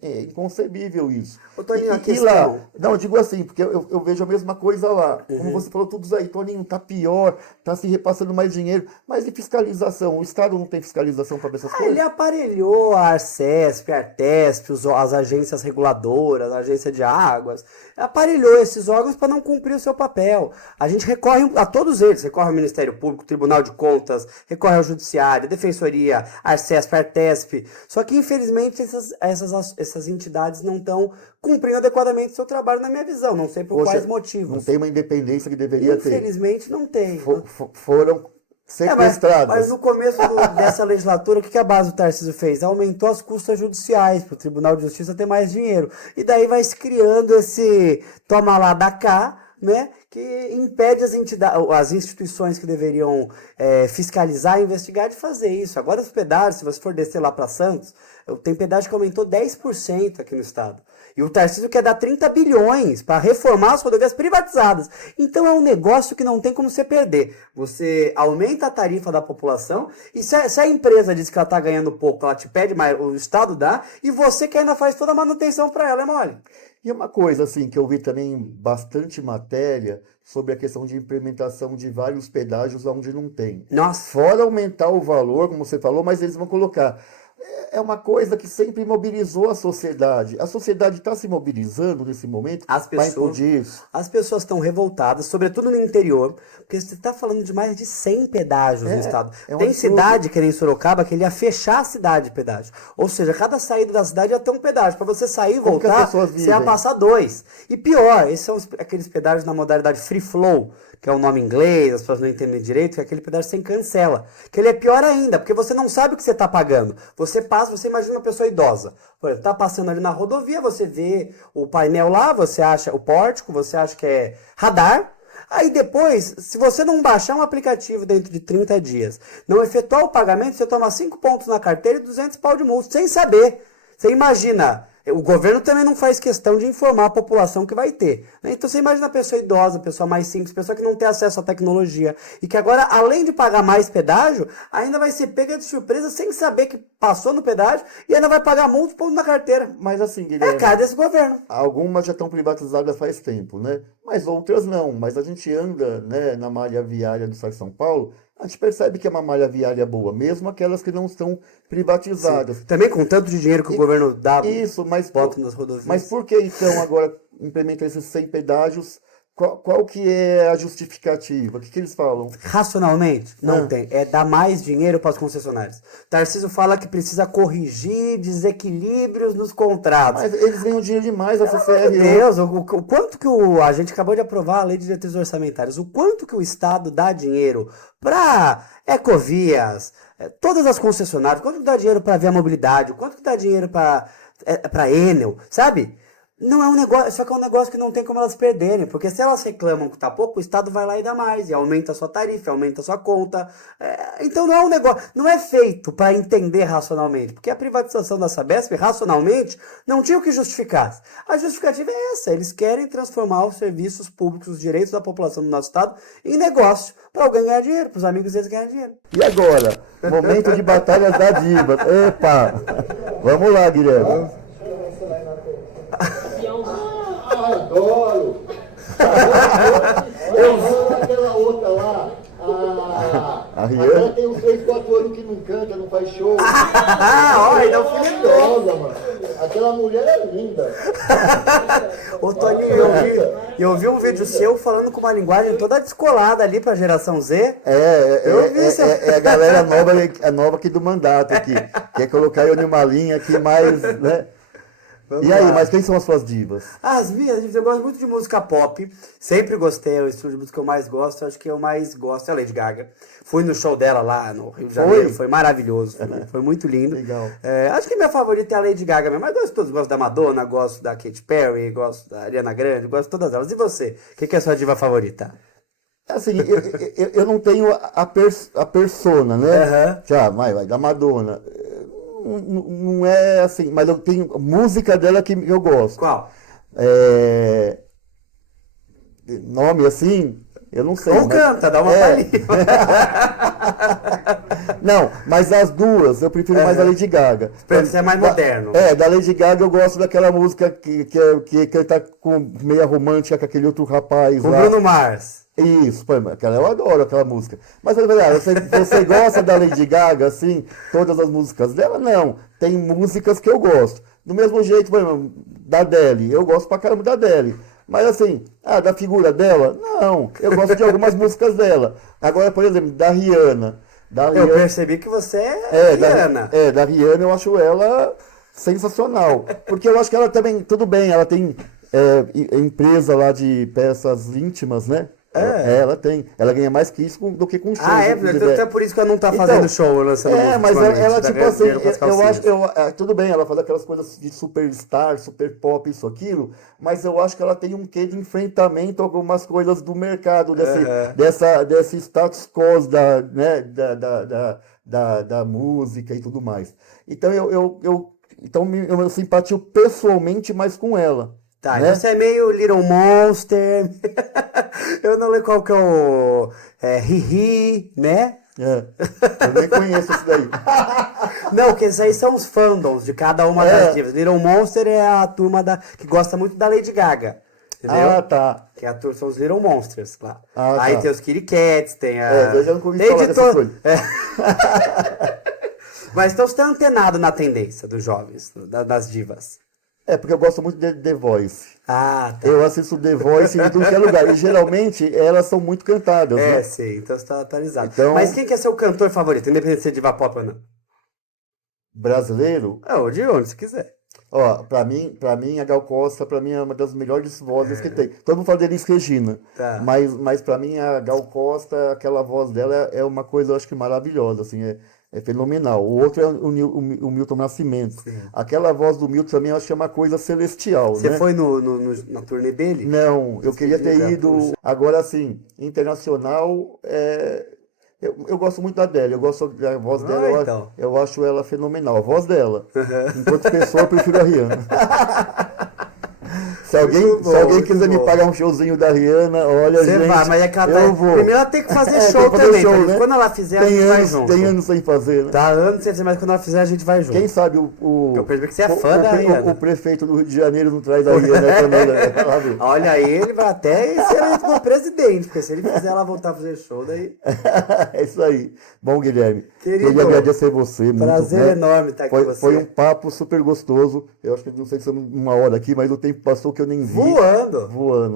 é inconcebível isso. Ô, Toninho, e lá, não, eu digo assim, porque eu vejo a mesma coisa lá. Como você falou, tudo isso aí, Toninho, tá pior, tá se repassando mais dinheiro, mas e fiscalização? O Estado não tem fiscalização para essas coisas? Ele aparelhou a Arcesp, a Artesp, as agências reguladoras, a agência de águas, aparelhou esses órgãos para não cumprir o seu papel. A gente recorre a todos eles, recorre ao Ministério Público, Tribunal de Contas, recorre ao Judiciário, Defensoria, Arcesp, Artesp. Só que, infelizmente, essas entidades não estão cumprindo adequadamente o seu trabalho, na minha visão. Não sei por quais motivos. Não tem uma independência que deveria ter. Infelizmente, não tem. Foram sequestradas. Mas no começo dessa legislatura, o que a base do Tarcísio fez? Aumentou as custas judiciais para o Tribunal de Justiça ter mais dinheiro. E daí vai se criando esse toma lá da cá, né, que impede as instituições que deveriam fiscalizar e investigar de fazer isso. Agora os pedágios, se você for descer lá para Santos, tem pedágio que aumentou 10% aqui no estado. E o Tarcísio quer dar 30 bilhões para reformar as rodovias privatizadas. Então é um negócio que não tem como você perder. Você aumenta a tarifa da população e se a empresa diz que ela está ganhando pouco, ela te pede mais, o estado dá, e você que ainda faz toda a manutenção para ela, é mole. E uma coisa assim que eu vi também bastante matéria sobre a questão de implementação de vários pedágios onde não tem. Nossa. Fora aumentar o valor, como você falou, mas eles vão colocar. É uma coisa que sempre mobilizou a sociedade. A sociedade está se mobilizando nesse momento para impedir isso. As pessoas estão revoltadas, sobretudo no interior, porque você está falando de mais de 100 pedágios no estado. Tem cidade, que nem em Sorocaba, que ele ia fechar a cidade de pedágio. Ou seja, cada saída da cidade ia ter um pedágio. Para você sair e voltar, você ia passar 2. E pior, esses são aqueles pedágios na modalidade free flow, que é o nome em inglês, as pessoas não entendem direito, que é aquele pedágio sem cancela. Que ele é pior ainda, porque você não sabe o que você está pagando. Você passa, você imagina uma pessoa idosa. Por exemplo, tá passando ali na rodovia, você vê o painel lá, você acha o pórtico, você acha que é radar. Aí depois, se você não baixar um aplicativo dentro de 30 dias, não efetuar o pagamento, você toma 5 pontos na carteira e 200 pau de multa, sem saber. Você imagina... O governo também não faz questão de informar a população que vai ter, né? Então você imagina a pessoa idosa, a pessoa mais simples, pessoa que não tem acesso à tecnologia e que agora, além de pagar mais pedágio, ainda vai ser pega de surpresa sem saber que passou no pedágio e ainda vai pagar multa ponto na carteira. Mas assim, Guilherme, é cara desse governo. Algumas já estão privatizadas faz tempo, né? Mas outras não. Mas a gente anda, né, na malha viária do estado de São Paulo, a gente percebe que é uma malha viária boa, mesmo aquelas que não estão privatizadas. Sim. Também com tanto de dinheiro que o governo dá, bota nas rodovias. Mas por que então agora implementar esses 100 pedágios? Qual que é a justificativa? O que eles falam? Racionalmente, não tem. É dar mais dinheiro para os concessionários. Tarcísio fala que precisa corrigir desequilíbrios nos contratos. Mas eles ganham dinheiro demais, a CCR. Meu Deus, o quanto que a gente acabou de aprovar a lei de diretrizes orçamentárias, o quanto que o Estado dá dinheiro para Ecovias, todas as concessionárias, quanto que dá dinheiro para Via Mobilidade, quanto que dá dinheiro para Enel, sabe? Não é um negócio, só que é um negócio que não tem como elas perderem, porque se elas reclamam que tá pouco, o Estado vai lá e dá mais, e aumenta a sua tarifa, aumenta a sua conta. Então não é um negócio, não é feito para entender racionalmente, porque a privatização da Sabesp, racionalmente, não tinha o que justificar. A justificativa é essa, eles querem transformar os serviços públicos, os direitos da população do nosso Estado em negócio, para alguém ganhar dinheiro, para os amigos deles ganhar dinheiro. E agora? Momento de batalhas da diva. Epa! Vamos lá, Guilherme. Adoro! Eu vi aquela outra lá, A Rihanna? aquela tem uns 3, 4 anos que não canta, não faz show. Olha, então Maravilhosa, mano. Aquela mulher é linda. Ô Toninho, eu vi um vídeo seu falando com uma linguagem toda descolada ali pra geração Z. Eu vi isso. É a galera nova aqui do mandato aqui. Quer colocar eu numa linha aqui mais, né? Vamos E aí, lá. mas quem são as suas divas? As minhas, eu gosto muito de música pop. Sempre gostei, é o estilo de música que eu mais gosto. Acho que eu mais gosto é a Lady Gaga. Fui no show dela lá no Rio de Janeiro, foi maravilhoso. Foi muito lindo. Legal. Acho que minha favorita é a Lady Gaga mesmo. Mas gosto de todos. Gosto da Madonna, gosto da Katy Perry, gosto da Ariana Grande, gosto de todas elas. E você? O que é a sua diva favorita? Assim, eu não tenho a persona, né? Aham. Já, vai, da Madonna. Não é assim, mas eu tenho música dela que eu gosto. Qual? Nome assim, eu não sei. Ou canta, dá uma palhinha. Não, mas as duas, eu prefiro mais a Lady Gaga. Você é mais moderno. Da Lady Gaga eu gosto daquela música que ele tá com meia romântica com aquele outro rapaz O lá. Bruno Mars. Isso, pô, aquela eu adoro aquela música. Mas é verdade, você gosta da Lady Gaga, assim, todas as músicas dela? Não. Tem músicas que eu gosto. Do mesmo jeito, por exemplo, da Adele, eu gosto pra caramba da Adele. Mas assim, da figura dela? Não. Eu gosto de algumas músicas dela. Agora, por exemplo, da Rihanna. Eu percebi que você é Rihanna. Da Rihanna eu acho ela sensacional. Porque eu acho que ela também, tudo bem, ela tem empresa lá de peças íntimas, né? Ela tem. Ela ganha mais que isso do que com show. Então é por isso que ela não tá fazendo show, lançando música. Mas ela tipo assim, eu acho, calcinhas. tudo bem, ela faz aquelas coisas de superstar, super pop, isso, aquilo, mas eu acho que ela tem um quê de enfrentamento a algumas coisas do mercado, desse status quo da música e tudo mais. Então eu simpatio pessoalmente mais com ela. Tá, né? então você é meio Little Monster. Eu não lembro qual que é o Hihi, né? Eu nem conheço isso daí. Não, porque esses aí são os fandoms de cada uma das divas. Little Monster é a turma que gosta muito da Lady Gaga. Entendeu? Tá. Que são os Little Monsters, claro. Ah, aí tá. tem os Kitty Cats, tem a... Eu já não ouvi falar dessas coisas. Mas então você tá antenado na tendência dos jovens, das divas. Porque eu gosto muito de The Voice. Ah, tá. Eu assisto The Voice em tudo que é lugar. E geralmente elas são muito cantadas, né? Sim, então você tá atualizado. Então- Mas quem que é seu cantor favorito, independente de ser diva pop ou não? Brasileiro, Ou de onde você quiser. pra mim a Gal Costa, pra mim é uma das melhores vozes que tem. Todo mundo fala de Elis Regina, Tá. mas pra mim a Gal Costa, aquela voz dela é uma coisa, eu acho que maravilhosa, assim, é fenomenal. O outro é o Milton Nascimento. Sim. Aquela voz do Milton também eu acho que é uma coisa celestial, Você né? foi na turnê dele? Não, eu queria ter Puxa. ido. Agora, assim, internacional, eu gosto muito da Adele. Eu gosto da voz dela, Então. eu acho ela fenomenal. A voz dela. Enquanto pessoa, eu prefiro a Rihanna. Se alguém quiser me pagar um showzinho da Rihanna, olha, Você gente, vai, mas é que eu vou. primeiro ela tem que fazer Tem show que fazer também. show, Thalita. né? Quando ela fizer, a gente vai junto. Tem anos sem fazer, né? Tá, anos sem fazer, mas quando ela fizer, a gente vai junto. Quem sabe Eu percebi que você é fã da Rihanna. o prefeito do Rio de Janeiro não traz a Rihanna também, né? Vai lá ver. Olha aí, ele vai até ser eleito como presidente, porque se ele fizer ela voltar a fazer show, daí... É isso aí. Bom, Guilherme, Querido, queria agradecer você muito. prazer né? enorme estar aqui com você. Foi um papo super gostoso. Eu acho que não sei se é uma hora aqui, mas o tempo passou que eu nem vi. Voando.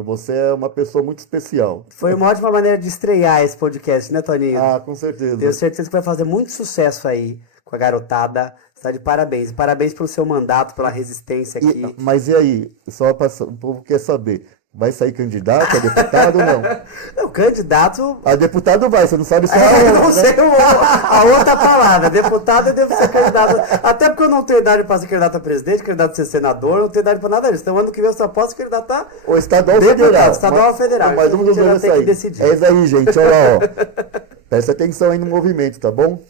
Você é uma pessoa muito especial. Foi uma ótima maneira de estrear esse podcast, né, Toninho? Com certeza. Tenho certeza que vai fazer muito sucesso aí com a garotada. Você tá de parabéns. Parabéns pelo seu mandato, pela resistência aqui. Mas e aí? Só para o povo quer saber. Vai sair candidato a deputado ou não? O candidato. A deputado vai, você não sabe se é Eu aonde, não sei a outra palavra. Deputado eu devo ser candidato. Até porque eu não tenho idade para ser candidato a presidente, candidato a ser senador, não tenho idade para nada disso. Então, ano que vem eu só posso candidatar. Ou estadual ou deputado, federal. estadual ou federal. Mas Então, um dos a gente dois vai vai ter que sair. decidir. É isso aí, gente. Olha lá, ó. Presta atenção aí no movimento, tá bom?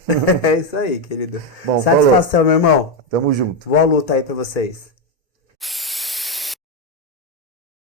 É isso aí, querido. Bom, Satisfação, meu irmão. Tamo junto. Boa luta aí para vocês.